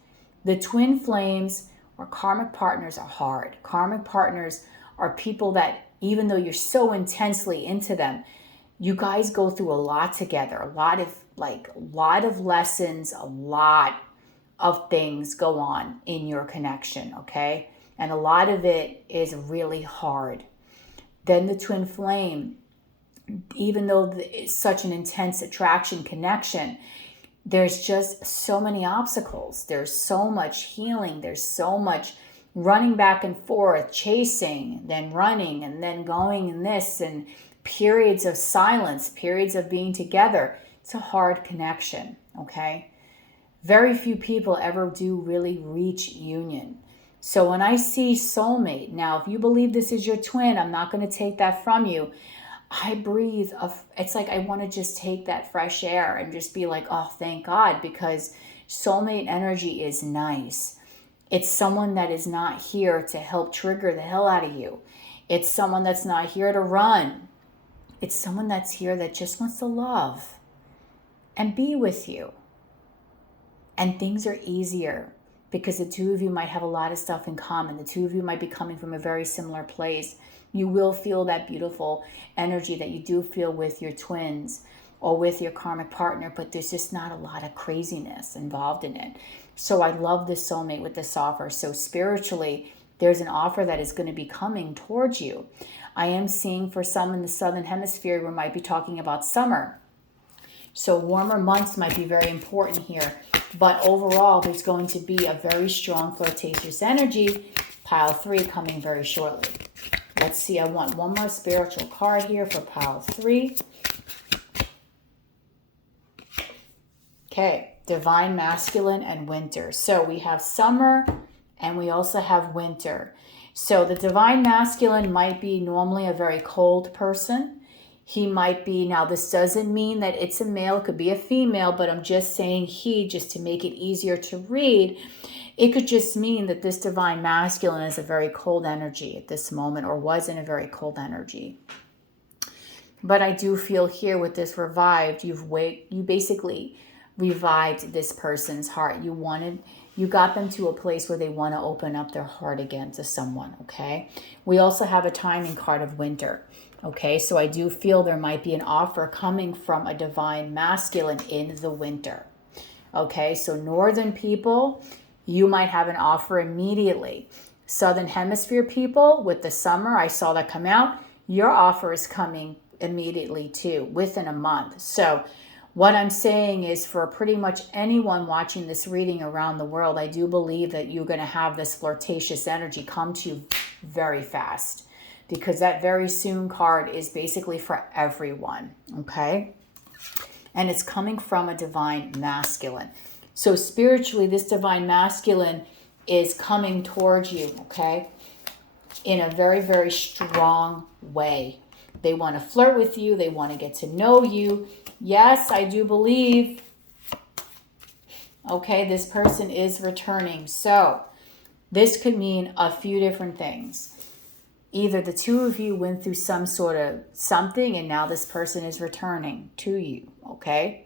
The twin flames or karmic partners are hard. Karmic partners are people that, even though you're so intensely into them, you guys go through a lot together, a lot of lessons, a lot of things go on in your connection, okay? And a lot of it is really hard. Then the twin flame, even though it's such an intense attraction connection, there's just so many obstacles. There's so much healing. There's so much running back and forth, chasing, then running, and then going in this, and periods of silence, periods of being together. It's a hard connection, okay? Very few people ever do really reach union. So when I see soulmate, now if you believe this is your twin, I'm not going to take that from you. I breathe. It's like I want to just take that fresh air and just be like, oh, thank God, because soulmate energy is nice. It's someone that is not here to help trigger the hell out of you. It's someone that's not here to run. It's someone that's here that just wants to love and be with you. And things are easier because the two of you might have a lot of stuff in common. The two of you might be coming from a very similar place. You will feel that beautiful energy that you do feel with your twins or with your karmic partner, but there's just not a lot of craziness involved in it. So I love this soulmate with this offer. So spiritually, there's an offer that is going to be coming towards you. I am seeing for some in the Southern Hemisphere, we might be talking about summer. So warmer months might be very important here. But overall, there's going to be a very strong flirtatious energy. Pile 3 coming very shortly. Let's see. I want one more spiritual card here for pile 3. Okay. Divine Masculine and Winter. So we have summer and we also have winter. So the Divine Masculine might be normally a very cold person. He might be, now this doesn't mean that it's a male, it could be a female, but I'm just saying he, just to make it easier to read. It could just mean that this divine masculine is a very cold energy at this moment, or was in a very cold energy. But I do feel here with this revived, you basically revived this person's heart. You got them to a place where they want to open up their heart again to someone, okay? We also have a timing card of winter, okay? So I do feel there might be an offer coming from a divine masculine in the winter, okay? So northern people, you might have an offer immediately. Southern hemisphere people, with the summer, I saw that come out, your offer is coming immediately too, within a month. So what I'm saying is, for pretty much anyone watching this reading around the world, I do believe that you're going to have this flirtatious energy come to you very fast, because that very soon card is basically for everyone, okay? And it's coming from a divine masculine. So spiritually, this divine masculine is coming towards you, okay, in a very, very strong way. They want to flirt with you. They want to get to know you. Yes, I do believe, okay, this person is returning. So this could mean a few different things. Either the two of you went through some sort of something and now this person is returning to you, okay?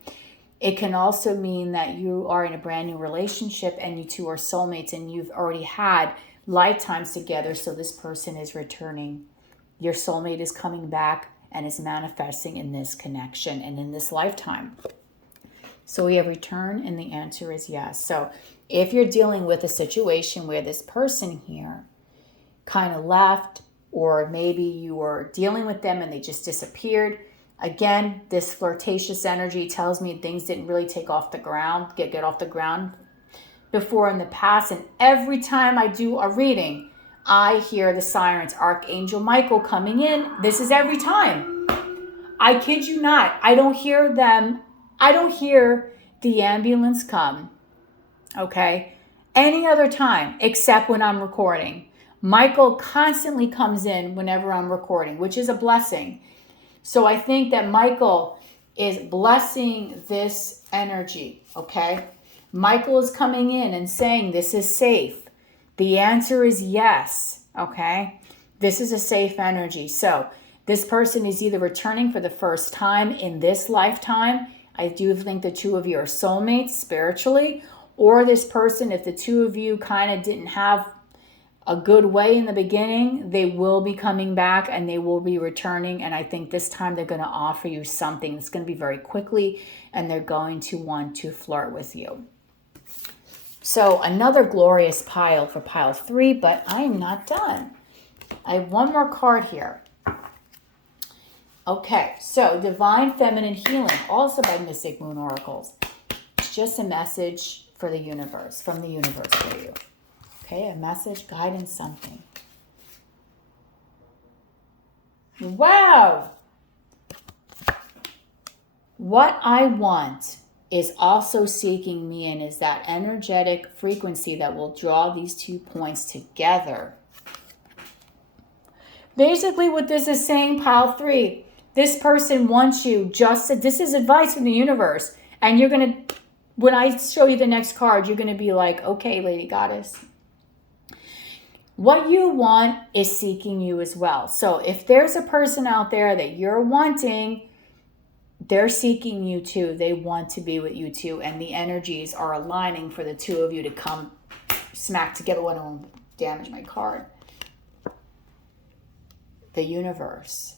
It can also mean that you are in a brand new relationship and you two are soulmates and you've already had lifetimes together, so this person is returning. Your soulmate is coming back and is manifesting in this connection and in this lifetime. So we have return, and the answer is yes. So if you're dealing with a situation where this person here kind of left, or maybe you were dealing with them and they just disappeared, again, this flirtatious energy tells me things didn't really take off the ground, get off the ground before in the past. And every time I do a reading, I hear the sirens, Archangel Michael coming in. This is every time. I kid you not. I don't hear them. I don't hear the ambulance come, okay, any other time except when I'm recording. Michael constantly comes in whenever I'm recording, which is a blessing. So I think that Michael is blessing this energy, okay? Michael is coming in and saying this is safe. The answer is yes, okay? This is a safe energy. So this person is either returning for the first time in this lifetime. I do think the two of you are soulmates spiritually. Or this person, if the two of you kind of didn't have a good way in the beginning, they will be coming back and they will be returning. And I think this time they're going to offer you something. It's going to be very quickly, and they're going to want to flirt with you. So another glorious pile for pile 3, but I am not done. I have one more card here. Okay, so Divine Feminine Healing, also by Mystic Moon Oracles. It's just a message for the universe, from the universe for you. Okay, a message, guidance, something. Wow! What I want is also seeking me in, is that energetic frequency that will draw these 2 points together. Basically what this is saying, pile 3, this person wants you this is advice from the universe. And you're going to, when I show you the next card, you're going to be like, okay, Lady Goddess. What you want is seeking you as well. So if there's a person out there that you're wanting, they're seeking you too. They want to be with you too. And the energies are aligning for the two of you to come smack together. I don't want to damage my card. The universe.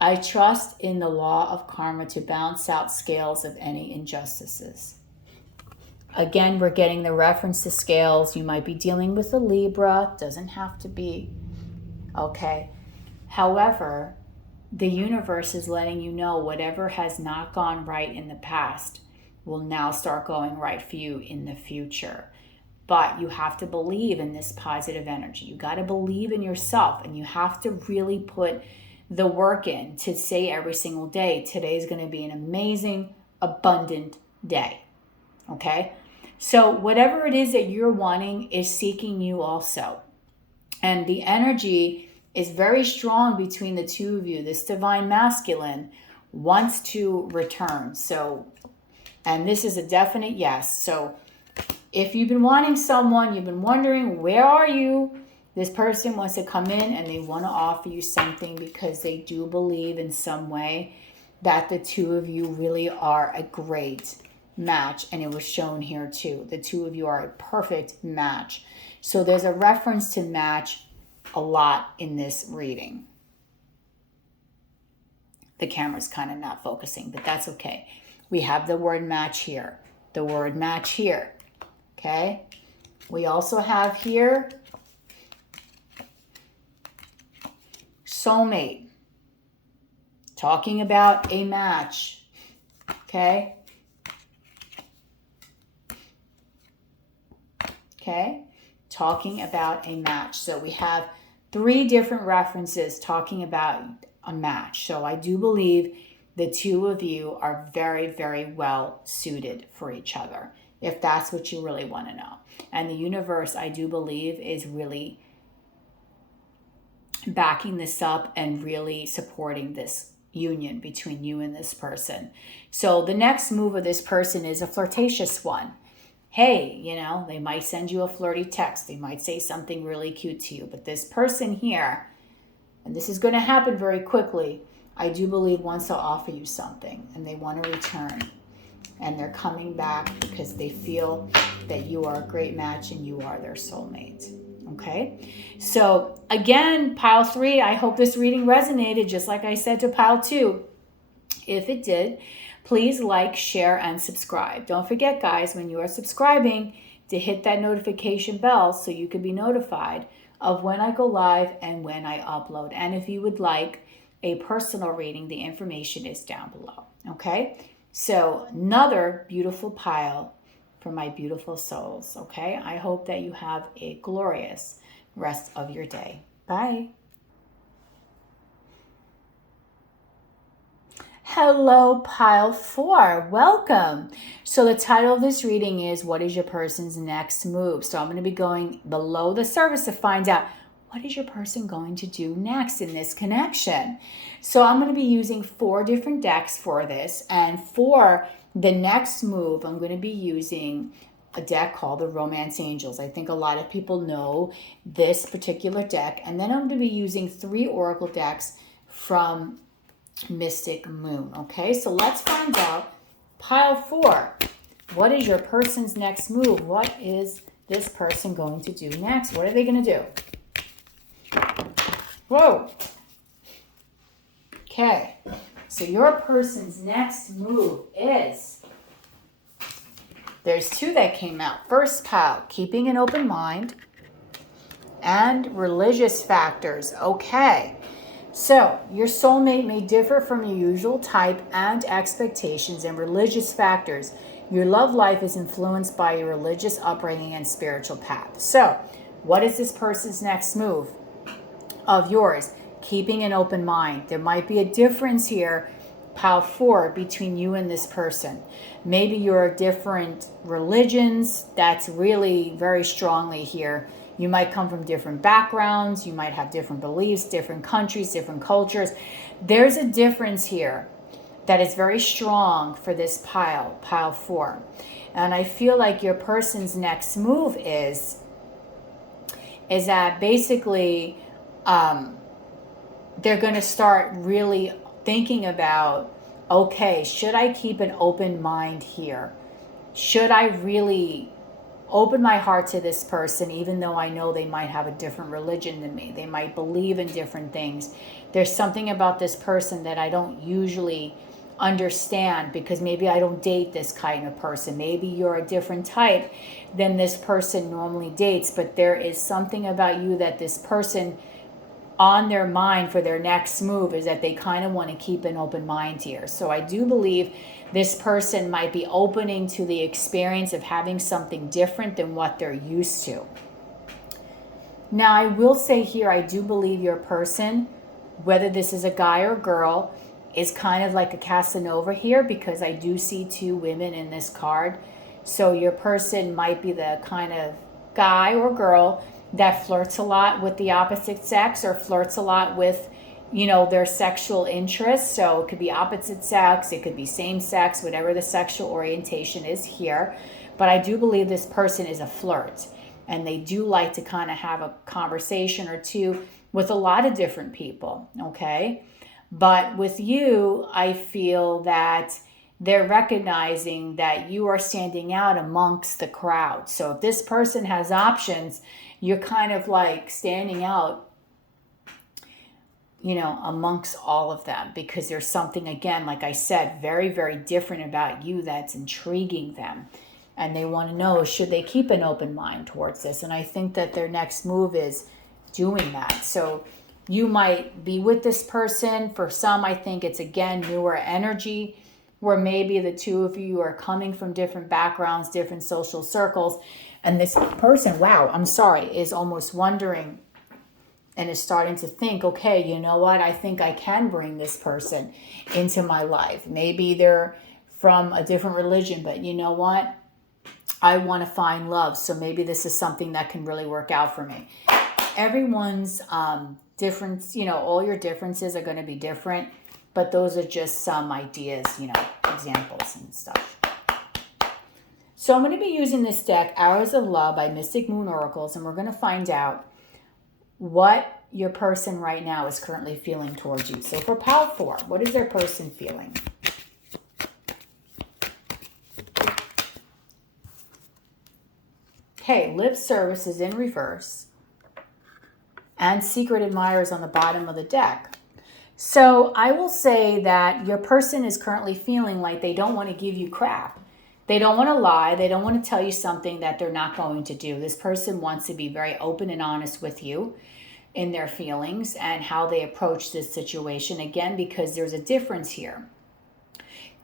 I trust in the law of karma to balance out scales of any injustices. Again, we're getting the reference to scales. You might be dealing with a Libra. Doesn't have to be. Okay. However, the universe is letting you know whatever has not gone right in the past will now start going right for you in the future. But you have to believe in this positive energy. You got to believe in yourself, and you have to really put the work in to say every single day, today is going to be an amazing, abundant day. Okay? So whatever it is that you're wanting is seeking you also. And the energy is very strong between the two of you. This divine masculine wants to return. So, and this is a definite yes. So if you've been wanting someone, you've been wondering, where are you? This person wants to come in and they want to offer you something because they do believe in some way that the two of you really are a great match. And it was shown here too. The two of you are a perfect match. So there's a reference to match a lot in this reading. The camera's kind of not focusing, but that's okay. We have the word match here, the word match here, okay? We also have here soulmate, talking about a match, okay? Okay, talking about a match. So we have 3 different references talking about a match. So I do believe the two of you are very, very well suited for each other, if that's what you really want to know. And the universe, I do believe, is really backing this up and really supporting this union between you and this person. So the next move of this person is a flirtatious one. Hey, you know, they might send you a flirty text. They might say something really cute to you. But this person here, and this is going to happen very quickly, I do believe wants to offer you something and they want to return. And they're coming back because they feel that you are a great match and you are their soulmate. Okay? So again, pile 3, I hope this reading resonated just like I said to pile 2. If it did, please like, share, and subscribe. Don't forget, guys, when you are subscribing, to hit that notification bell so you can be notified of when I go live and when I upload. And if you would like a personal reading, the information is down below. Okay? So another beautiful pile for my beautiful souls. Okay? I hope that you have a glorious rest of your day. Bye. Hello, pile 4. Welcome. So the title of this reading is, what is your person's next move? So I'm going to be going below the surface to find out what is your person going to do next in this connection. So I'm going to be using 4 different decks for this. And for the next move, I'm going to be using a deck called the Romance Angels. I think a lot of people know this particular deck. And then I'm going to be using 3 oracle decks from Mystic Moon. Okay, so let's find out, pile 4, what is your person's next move? What is this person going to do next? What are they going to do? Whoa. Okay, so your person's next move is, there's 2 that came out. First pile, keeping an open mind, and religious factors. Okay. So, your soulmate may differ from your usual type and expectations and religious factors. Your love life is influenced by your religious upbringing and spiritual path. So, what is this person's next move of yours? Keeping an open mind. There might be a difference here, pile 4, between you and this person. Maybe you're different religions. That's really very strongly here. You might come from different backgrounds. You might have different beliefs, different countries, different cultures. There's a difference here that is very strong for this pile 4. And I feel like your person's next move is that basically they're going to start really thinking about, okay, should I keep an open mind here? Should I really open my heart to this person, even though I know they might have a different religion than me? They might believe in different things. There's something about this person that I don't usually understand because maybe I don't date this kind of person. Maybe you're a different type than this person normally dates, but there is something about you that this person on their mind for their next move is that they kind of want to keep an open mind here. So I do believe this person might be opening to the experience of having something different than what they're used to. Now, I will say here, I do believe your person, whether this is a guy or girl, is kind of like a Casanova here because I do see 2 women in this card. So your person might be the kind of guy or girl that flirts a lot with the opposite sex or flirts a lot with, their sexual interests. So it could be opposite sex, it could be same sex, whatever the sexual orientation is here. But I do believe this person is a flirt, and they do like to kind of have a conversation or two with a lot of different people, okay? But with you, I feel that they're recognizing that you are standing out amongst the crowd. So if this person has options, you're kind of like standing out, amongst all of them, because there's something, again, like I said, very, very different about you that's intriguing them. And they want to know, should they keep an open mind towards this? And I think that their next move is doing that. So you might be with this person. For some, I think it's, again, newer energy, where maybe the two of you are coming from different backgrounds, different social circles. And this person, is almost wondering and is starting to think, okay, you know what? I think I can bring this person into my life. Maybe they're from a different religion, but you know what? I want to find love. So maybe this is something that can really work out for me. Everyone's difference, all your differences are going to be different, but those are just some ideas, examples and stuff. So I'm going to be using this deck, Hours of Love by Mystic Moon Oracles, and we're going to find out what your person right now is currently feeling towards you. So for pile 4, what is their person feeling? Okay, lip service is in reverse, and secret admirers on the bottom of the deck. So I will say that your person is currently feeling like they don't want to give you crap. They don't want to lie. They don't want to tell you something that they're not going to do. This person wants to be very open and honest with you in their feelings and how they approach this situation. Again, because there's a difference here.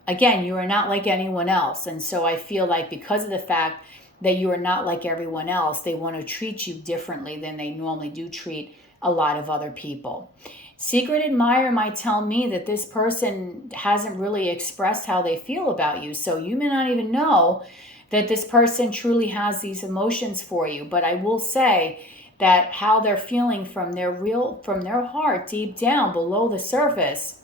Again, you are not like anyone else. And so I feel like because of the fact that you are not like everyone else, they want to treat you differently than they normally do treat a lot of other people. Secret admirer might tell me that this person hasn't really expressed how they feel about you. So you may not even know that this person truly has these emotions for you. But I will say that how they're feeling from their heart, deep down below the surface,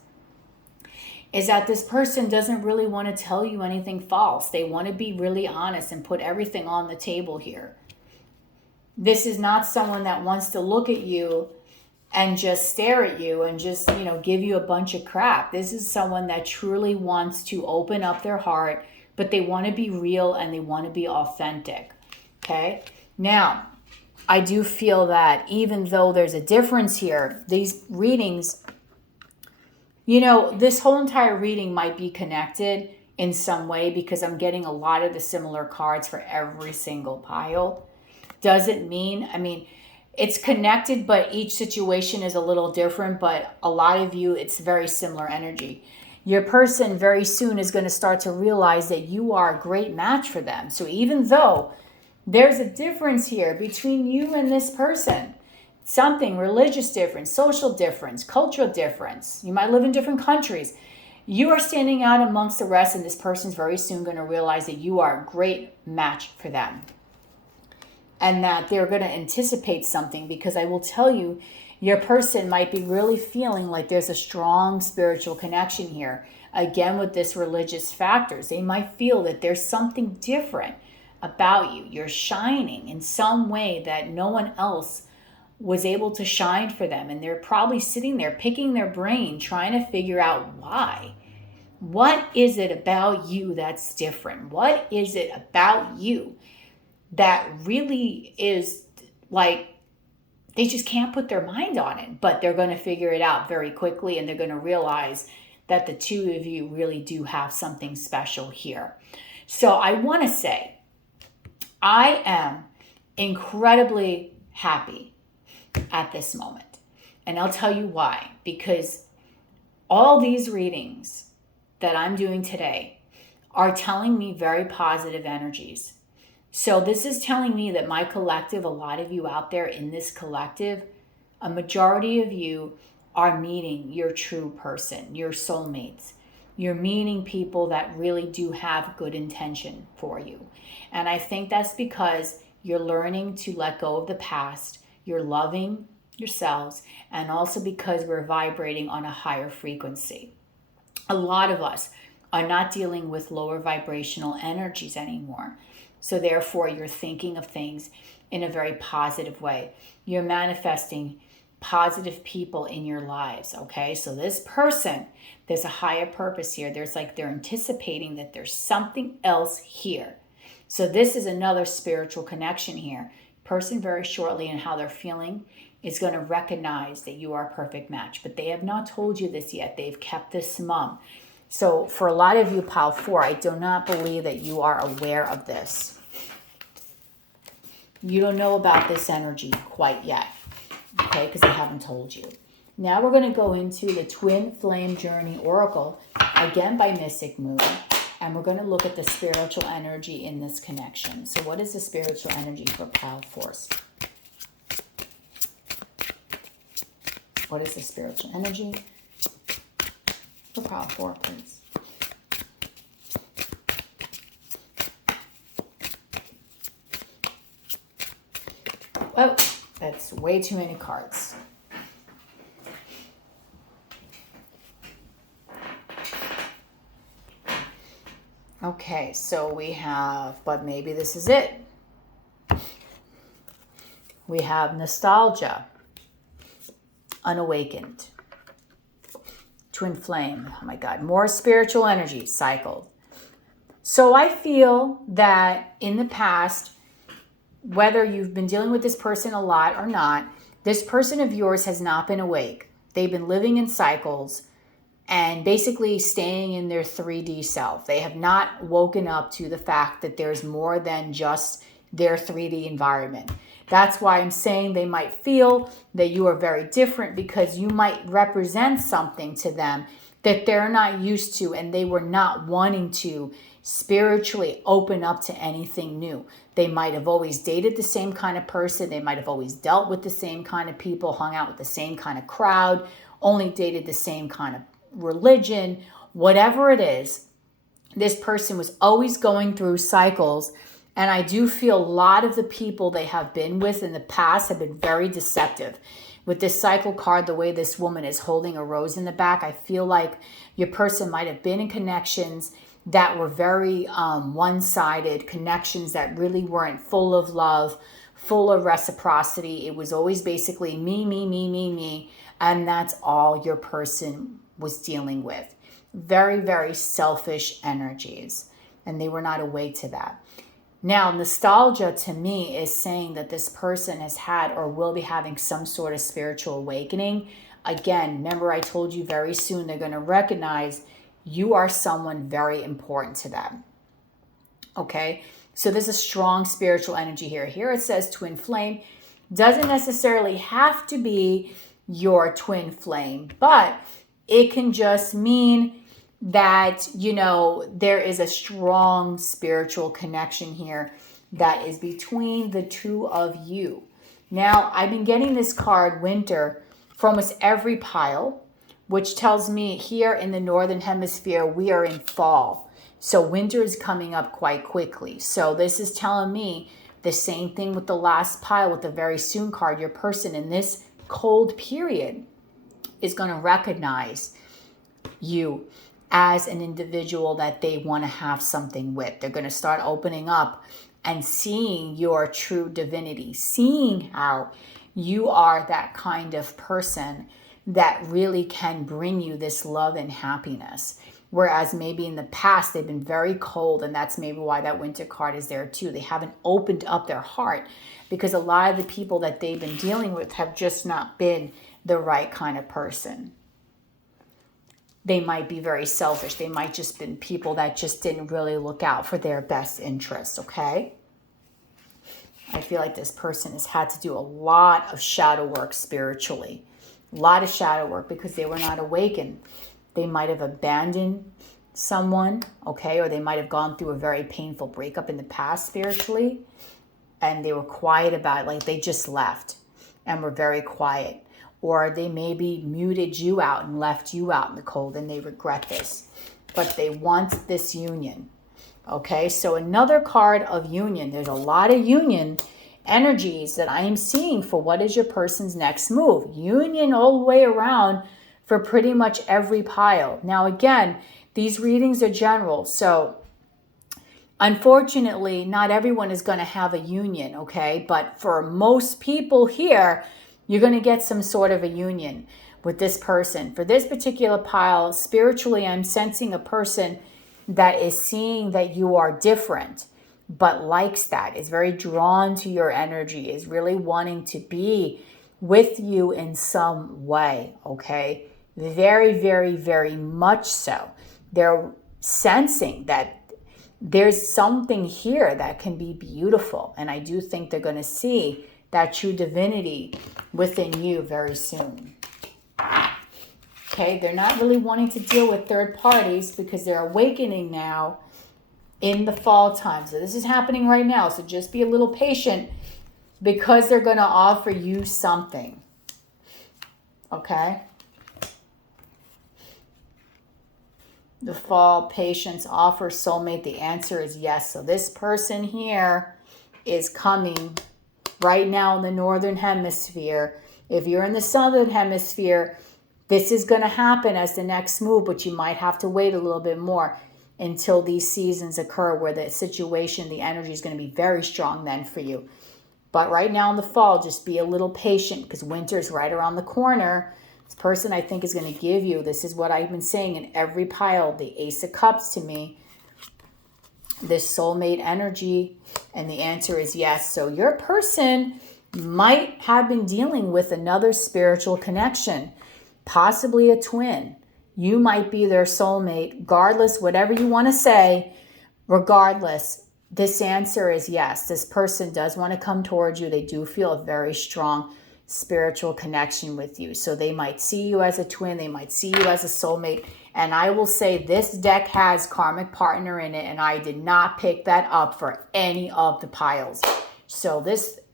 is that this person doesn't really want to tell you anything false. They want to be really honest and put everything on the table here. This is not someone that wants to look at you and just stare at you and just, give you a bunch of crap. This is someone that truly wants to open up their heart, but they want to be real and they want to be authentic. Okay? Now, I do feel that even though there's a difference here, these readings, this whole entire reading might be connected in some way because I'm getting a lot of the similar cards for every single pile. Doesn't mean, it's connected, but each situation is a little different, but a lot of you, it's very similar energy. Your person very soon is going to start to realize that you are a great match for them. So even though there's a difference here between you and this person, something, religious difference, social difference, cultural difference, you might live in different countries, you are standing out amongst the rest, and this person's very soon going to realize that you are a great match for them. And that they're going to anticipate something, because I will tell you, your person might be really feeling like there's a strong spiritual connection here. Again, with this religious factors, they might feel that there's something different about you. You're shining in some way that no one else was able to shine for them. And they're probably sitting there picking their brain, trying to figure out why. What is it about you that's different? What is it about you that really is like, they just can't put their mind on it, but they're going to figure it out very quickly, and they're going to realize that the two of you really do have something special here. So I want to say, I am incredibly happy at this moment. And I'll tell you why. Because all these readings that I'm doing today are telling me very positive energies. So this is telling me that my collective, a lot of you out there in this collective, a majority of you are meeting your true person, your soulmates. You're meeting people that really do have good intention for you. And I think that's because You're learning to let go of the past. You're loving yourselves, and also because we're vibrating on a higher frequency. A lot of us are not dealing with lower vibrational energies anymore. So therefore, you're thinking of things in a very positive way. You're manifesting positive people in your lives, okay? So this person, there's a higher purpose here. There's like they're anticipating that there's something else here. So this is another spiritual connection here. Person very shortly and how they're feeling is going to recognize that you are a perfect match. But they have not told you this yet. They've kept this mum. So for a lot of you, pile 4, I do not believe that you are aware of this. You don't know about this energy quite yet, okay, because they haven't told you. Now we're going to go into the Twin Flame Journey Oracle, again by Mystic Moon, and we're going to look at the spiritual energy in this connection. So what is the spiritual energy for pile 4? What is the spiritual energy for pile 4, please? Oh, that's way too many cards. Okay, so we have, but maybe this is it. We have nostalgia, unawakened, twin flame. Oh my God, more spiritual energy cycled. So I feel that in the past, whether you've been dealing with this person a lot or not, this person of yours has not been awake. They've been living in cycles and basically staying in their 3D self. They have not woken up to the fact that there's more than just their 3D environment. That's why I'm saying they might feel that you are very different, because you might represent something to them that they're not used to, and they were not wanting to spiritually open up to anything new. They might have always dated the same kind of person. They might have always dealt with the same kind of people, hung out with the same kind of crowd, only dated the same kind of religion, whatever it is. This person was always going through cycles. And I do feel a lot of the people they have been with in the past have been very deceptive. With this cycle card, the way this woman is holding a rose in the back, I feel like your person might have been in connections that were very one-sided, connections that really weren't full of love, full of reciprocity. It was always basically me, me, me, me, me. And that's all your person was dealing with. Very, very selfish energies. And they were not awake to that. Now, nostalgia to me is saying that this person has had or will be having some sort of spiritual awakening. Again, remember I told you very soon they're going to recognize you are someone very important to them. Okay? So there's a strong spiritual energy here. Here it says twin flame. Doesn't necessarily have to be your twin flame, but it can just mean that, you know, there is a strong spiritual connection here that is between the two of you. Now, I've been getting this card, Winter, for almost every pile, which tells me here in the Northern Hemisphere, we are in fall. So winter is coming up quite quickly. So this is telling me the same thing with the last pile with the very soon card. Your person in this cold period is going to recognize you as an individual that they want to have something with. They're going to start opening up and seeing your true divinity, seeing how you are that kind of person that really can bring you this love and happiness. Whereas maybe in the past, they've been very cold, and that's maybe why that winter card is there too. They haven't opened up their heart because a lot of the people that they've been dealing with have just not been the right kind of person. They might be very selfish. They might just been people that just didn't really look out for their best interests, okay? I feel like this person has had to do a lot of shadow work spiritually. A lot of shadow work because they were not awakened. They might have abandoned someone, okay? Or they might have gone through a very painful breakup in the past spiritually. And they were quiet about it. Like they just left and were very quiet. Or they maybe muted you out and left you out in the cold, and they regret this. But they want this union. Okay, so another card of union. There's a lot of union energies that I am seeing for what is your person's next move. Union all the way around for pretty much every pile. Now, again, these readings are general, so unfortunately, not everyone is going to have a union, okay? But for most people here, you're going to get some sort of a union with this person. For this particular pile, spiritually, I'm sensing a person that is seeing that you are different, but likes that, is very drawn to your energy, is really wanting to be with you in some way, okay? Very, very, very much so. They're sensing that there's something here that can be beautiful. And I do think they're going to see that true divinity within you very soon. Okay, they're not really wanting to deal with third parties because they're awakening now in the fall time. So this is happening right now. So just be a little patient because they're going to offer you something. Okay? The fall, patience, offer, soulmate. The answer is yes. So this person here is coming right now in the northern hemisphere. If you're in the southern hemisphere, this is going to happen as the next move, but you might have to wait a little bit more until these seasons occur where the situation, the energy is going to be very strong then for you. But right now in the fall, just be a little patient because winter is right around the corner. This person I think is going to give you, this is what I've been saying in every pile, the Ace of Cups to me, this soulmate energy, and the answer is yes. So your person might have been dealing with another spiritual connection, possibly a twin. You might be their soulmate, regardless, whatever you want to say, regardless, this answer is yes. This person does want to come towards you. They do feel a very strong spiritual connection with you. So they might see you as a twin. They might see you as a soulmate. And I will say this deck has karmic partner in it, and I did not pick that up for any of the piles. So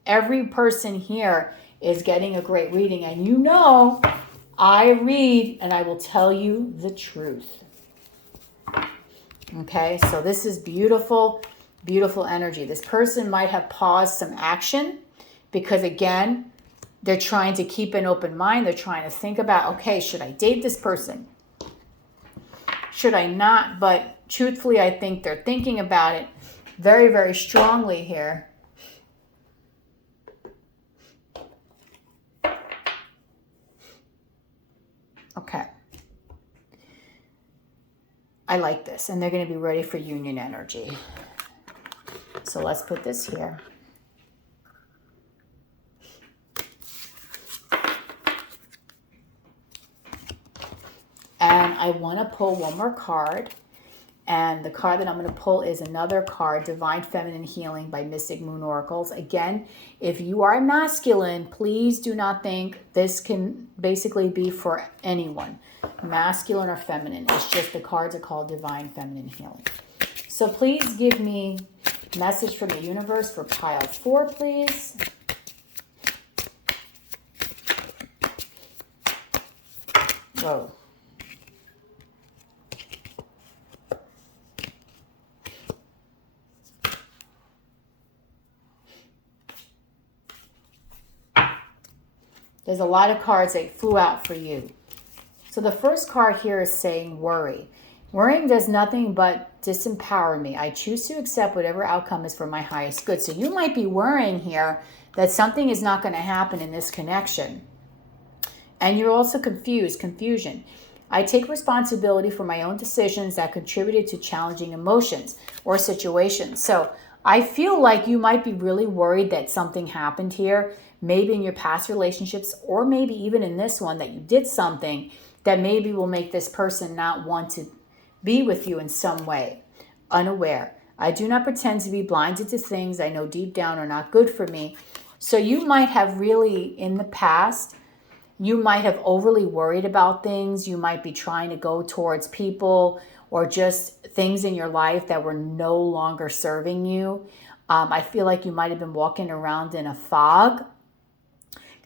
every person here is getting a great reading. And you know, I read and I will tell you the truth. Okay, so this is beautiful, beautiful energy. This person might have paused some action because, again, they're trying to keep an open mind. They're trying to think about, okay, should I date this person? Should I not? But truthfully, I think they're thinking about it very, very strongly here. Okay. I like this. And they're going to be ready for union energy. So let's put this here. And I want to pull one more card. And the card that I'm going to pull is another card, Divine Feminine Healing by Mystic Moon Oracles. Again, if you are masculine, please do not think this can basically be for anyone, masculine or feminine. It's just the cards are called Divine Feminine Healing. So please give me a message from the universe for pile 4, please. Whoa. There's a lot of cards that flew out for you. So the first card here is saying worry. Worrying does nothing but disempower me. I choose to accept whatever outcome is for my highest good. So you might be worrying here that something is not going to happen in this connection. And you're also confusion. I take responsibility for my own decisions that contributed to challenging emotions or situations. So I feel like you might be really worried that something happened here, maybe in your past relationships, or maybe even in this one, that you did something that maybe will make this person not want to be with you in some way. Unaware. I do not pretend to be blinded to things I know deep down are not good for me. So you might have really, in the past, you might have overly worried about things. You might be trying to go towards people or just things in your life that were no longer serving you. I feel like you might have been walking around in a fog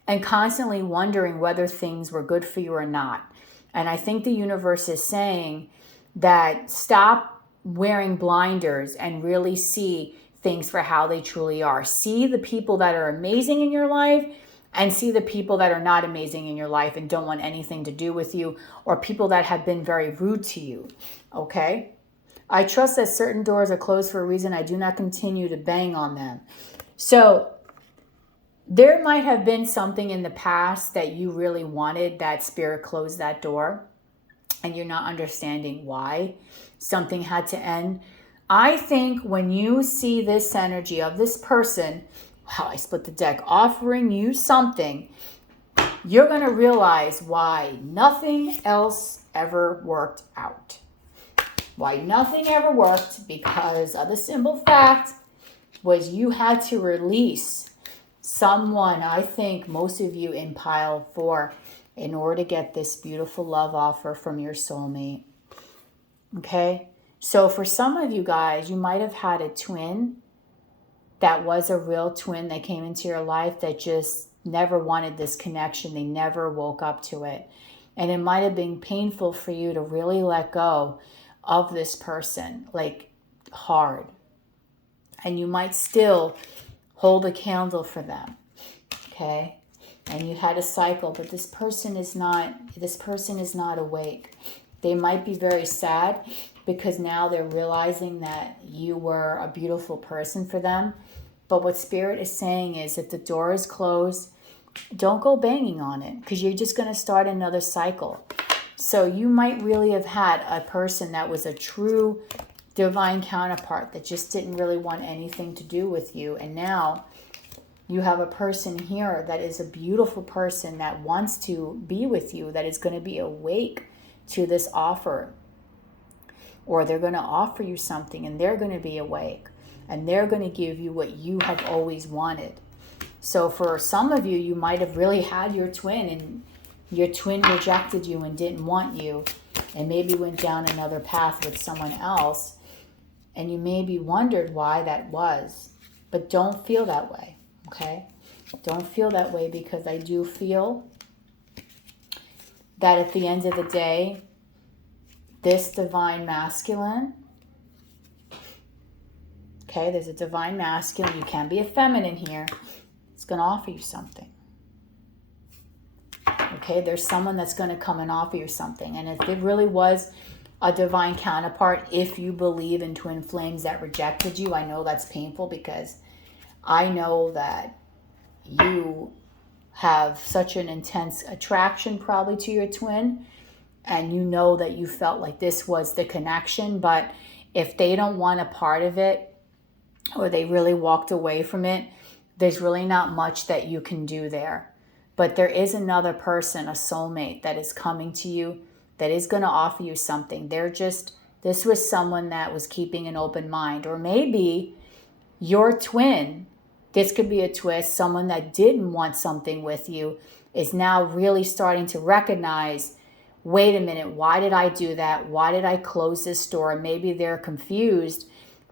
and constantly wondering whether things were good for you or not. And I think the universe is saying that stop wearing blinders and really see things for how they truly are. See the people that are amazing in your life, and see the people that are not amazing in your life and don't want anything to do with you, or people that have been very rude to you, okay? I trust that certain doors are closed for a reason. I do not continue to bang on them. So there might have been something in the past that you really wanted that Spirit closed that door, and you're not understanding why something had to end. I think when you see this energy of this person, wow, I split the deck, offering you something, you're going to realize why nothing else ever worked out. Why nothing ever worked, because of the simple fact was you had to release someone, I think most of you in pile 4, in order to get this beautiful love offer from your soulmate. Okay? So for some of you guys, you might have had a twin that was a real twin that came into your life that just never wanted this connection. They never woke up to it. And it might have been painful for you to really let go of this person, like hard. And you might still hold a candle for them, okay? And you had a cycle, but this person is not awake. They might be very sad because now they're realizing that you were a beautiful person for them. But what Spirit is saying is, if the door is closed, don't go banging on it, because you're just going to start another cycle. So you might really have had a person that was a true divine counterpart that just didn't really want anything to do with you. And now you have a person here that is a beautiful person that wants to be with you, that is going to be awake to this offer. Or they're going to offer you something and they're going to be awake. And they're going to give you what you have always wanted. So for some of you, you might have really had your twin, and your twin rejected you and didn't want you, and maybe went down another path with someone else. And you maybe wondered why that was. But don't feel that way, okay? Don't feel that way, because I do feel that at the end of the day, this divine masculine, okay, there's a divine masculine. You can be a feminine here. It's going to offer you something. Okay, there's someone that's going to come and offer you something. And if it really was a divine counterpart, if you believe in twin flames that rejected you, I know that's painful, because I know that you have such an intense attraction probably to your twin, and you know that you felt like this was the connection. But if they don't want a part of it, or they really walked away from it, there's really not much that you can do there. But there is another person, a soulmate, that is coming to you, that is going to offer you something. This was someone that was keeping an open mind. Or maybe your twin, this could be a twist, someone that didn't want something with you is now really starting to recognize, wait a minute, why did I do that? Why did I close this door? Maybe they're confused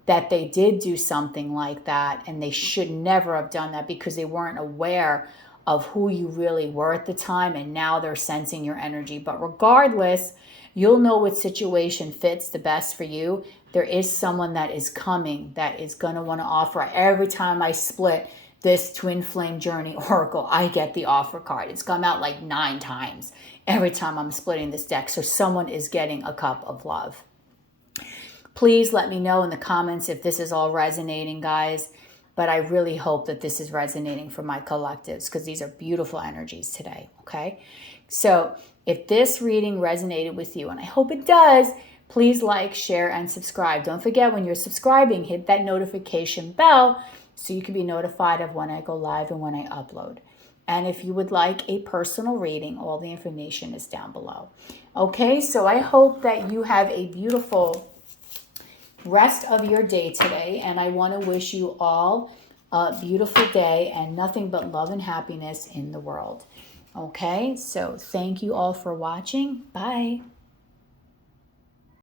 that they did do something like that, and they should never have done that because they weren't aware of who you really were at the time, and now they're sensing your energy. But regardless, you'll know what situation fits the best for you. There is someone that is coming that is going to want to offer. Every time I split this Twin Flame Journey Oracle, I get the offer card. It's come out like 9 times every time I'm splitting this deck. So someone is getting a cup of love. Please let me know in the comments if this is all resonating, guys. But I really hope that this is resonating for my collectives, because these are beautiful energies today, okay? So if this reading resonated with you, and I hope it does, please like, share, and subscribe. Don't forget, when you're subscribing, hit that notification bell so you can be notified of when I go live and when I upload. And if you would like a personal reading, all the information is down below. Okay, so I hope that you have a beautiful rest of your day today, and I want to wish you all a beautiful day and nothing but love and happiness in the world. Okay, so thank you all for watching. Bye.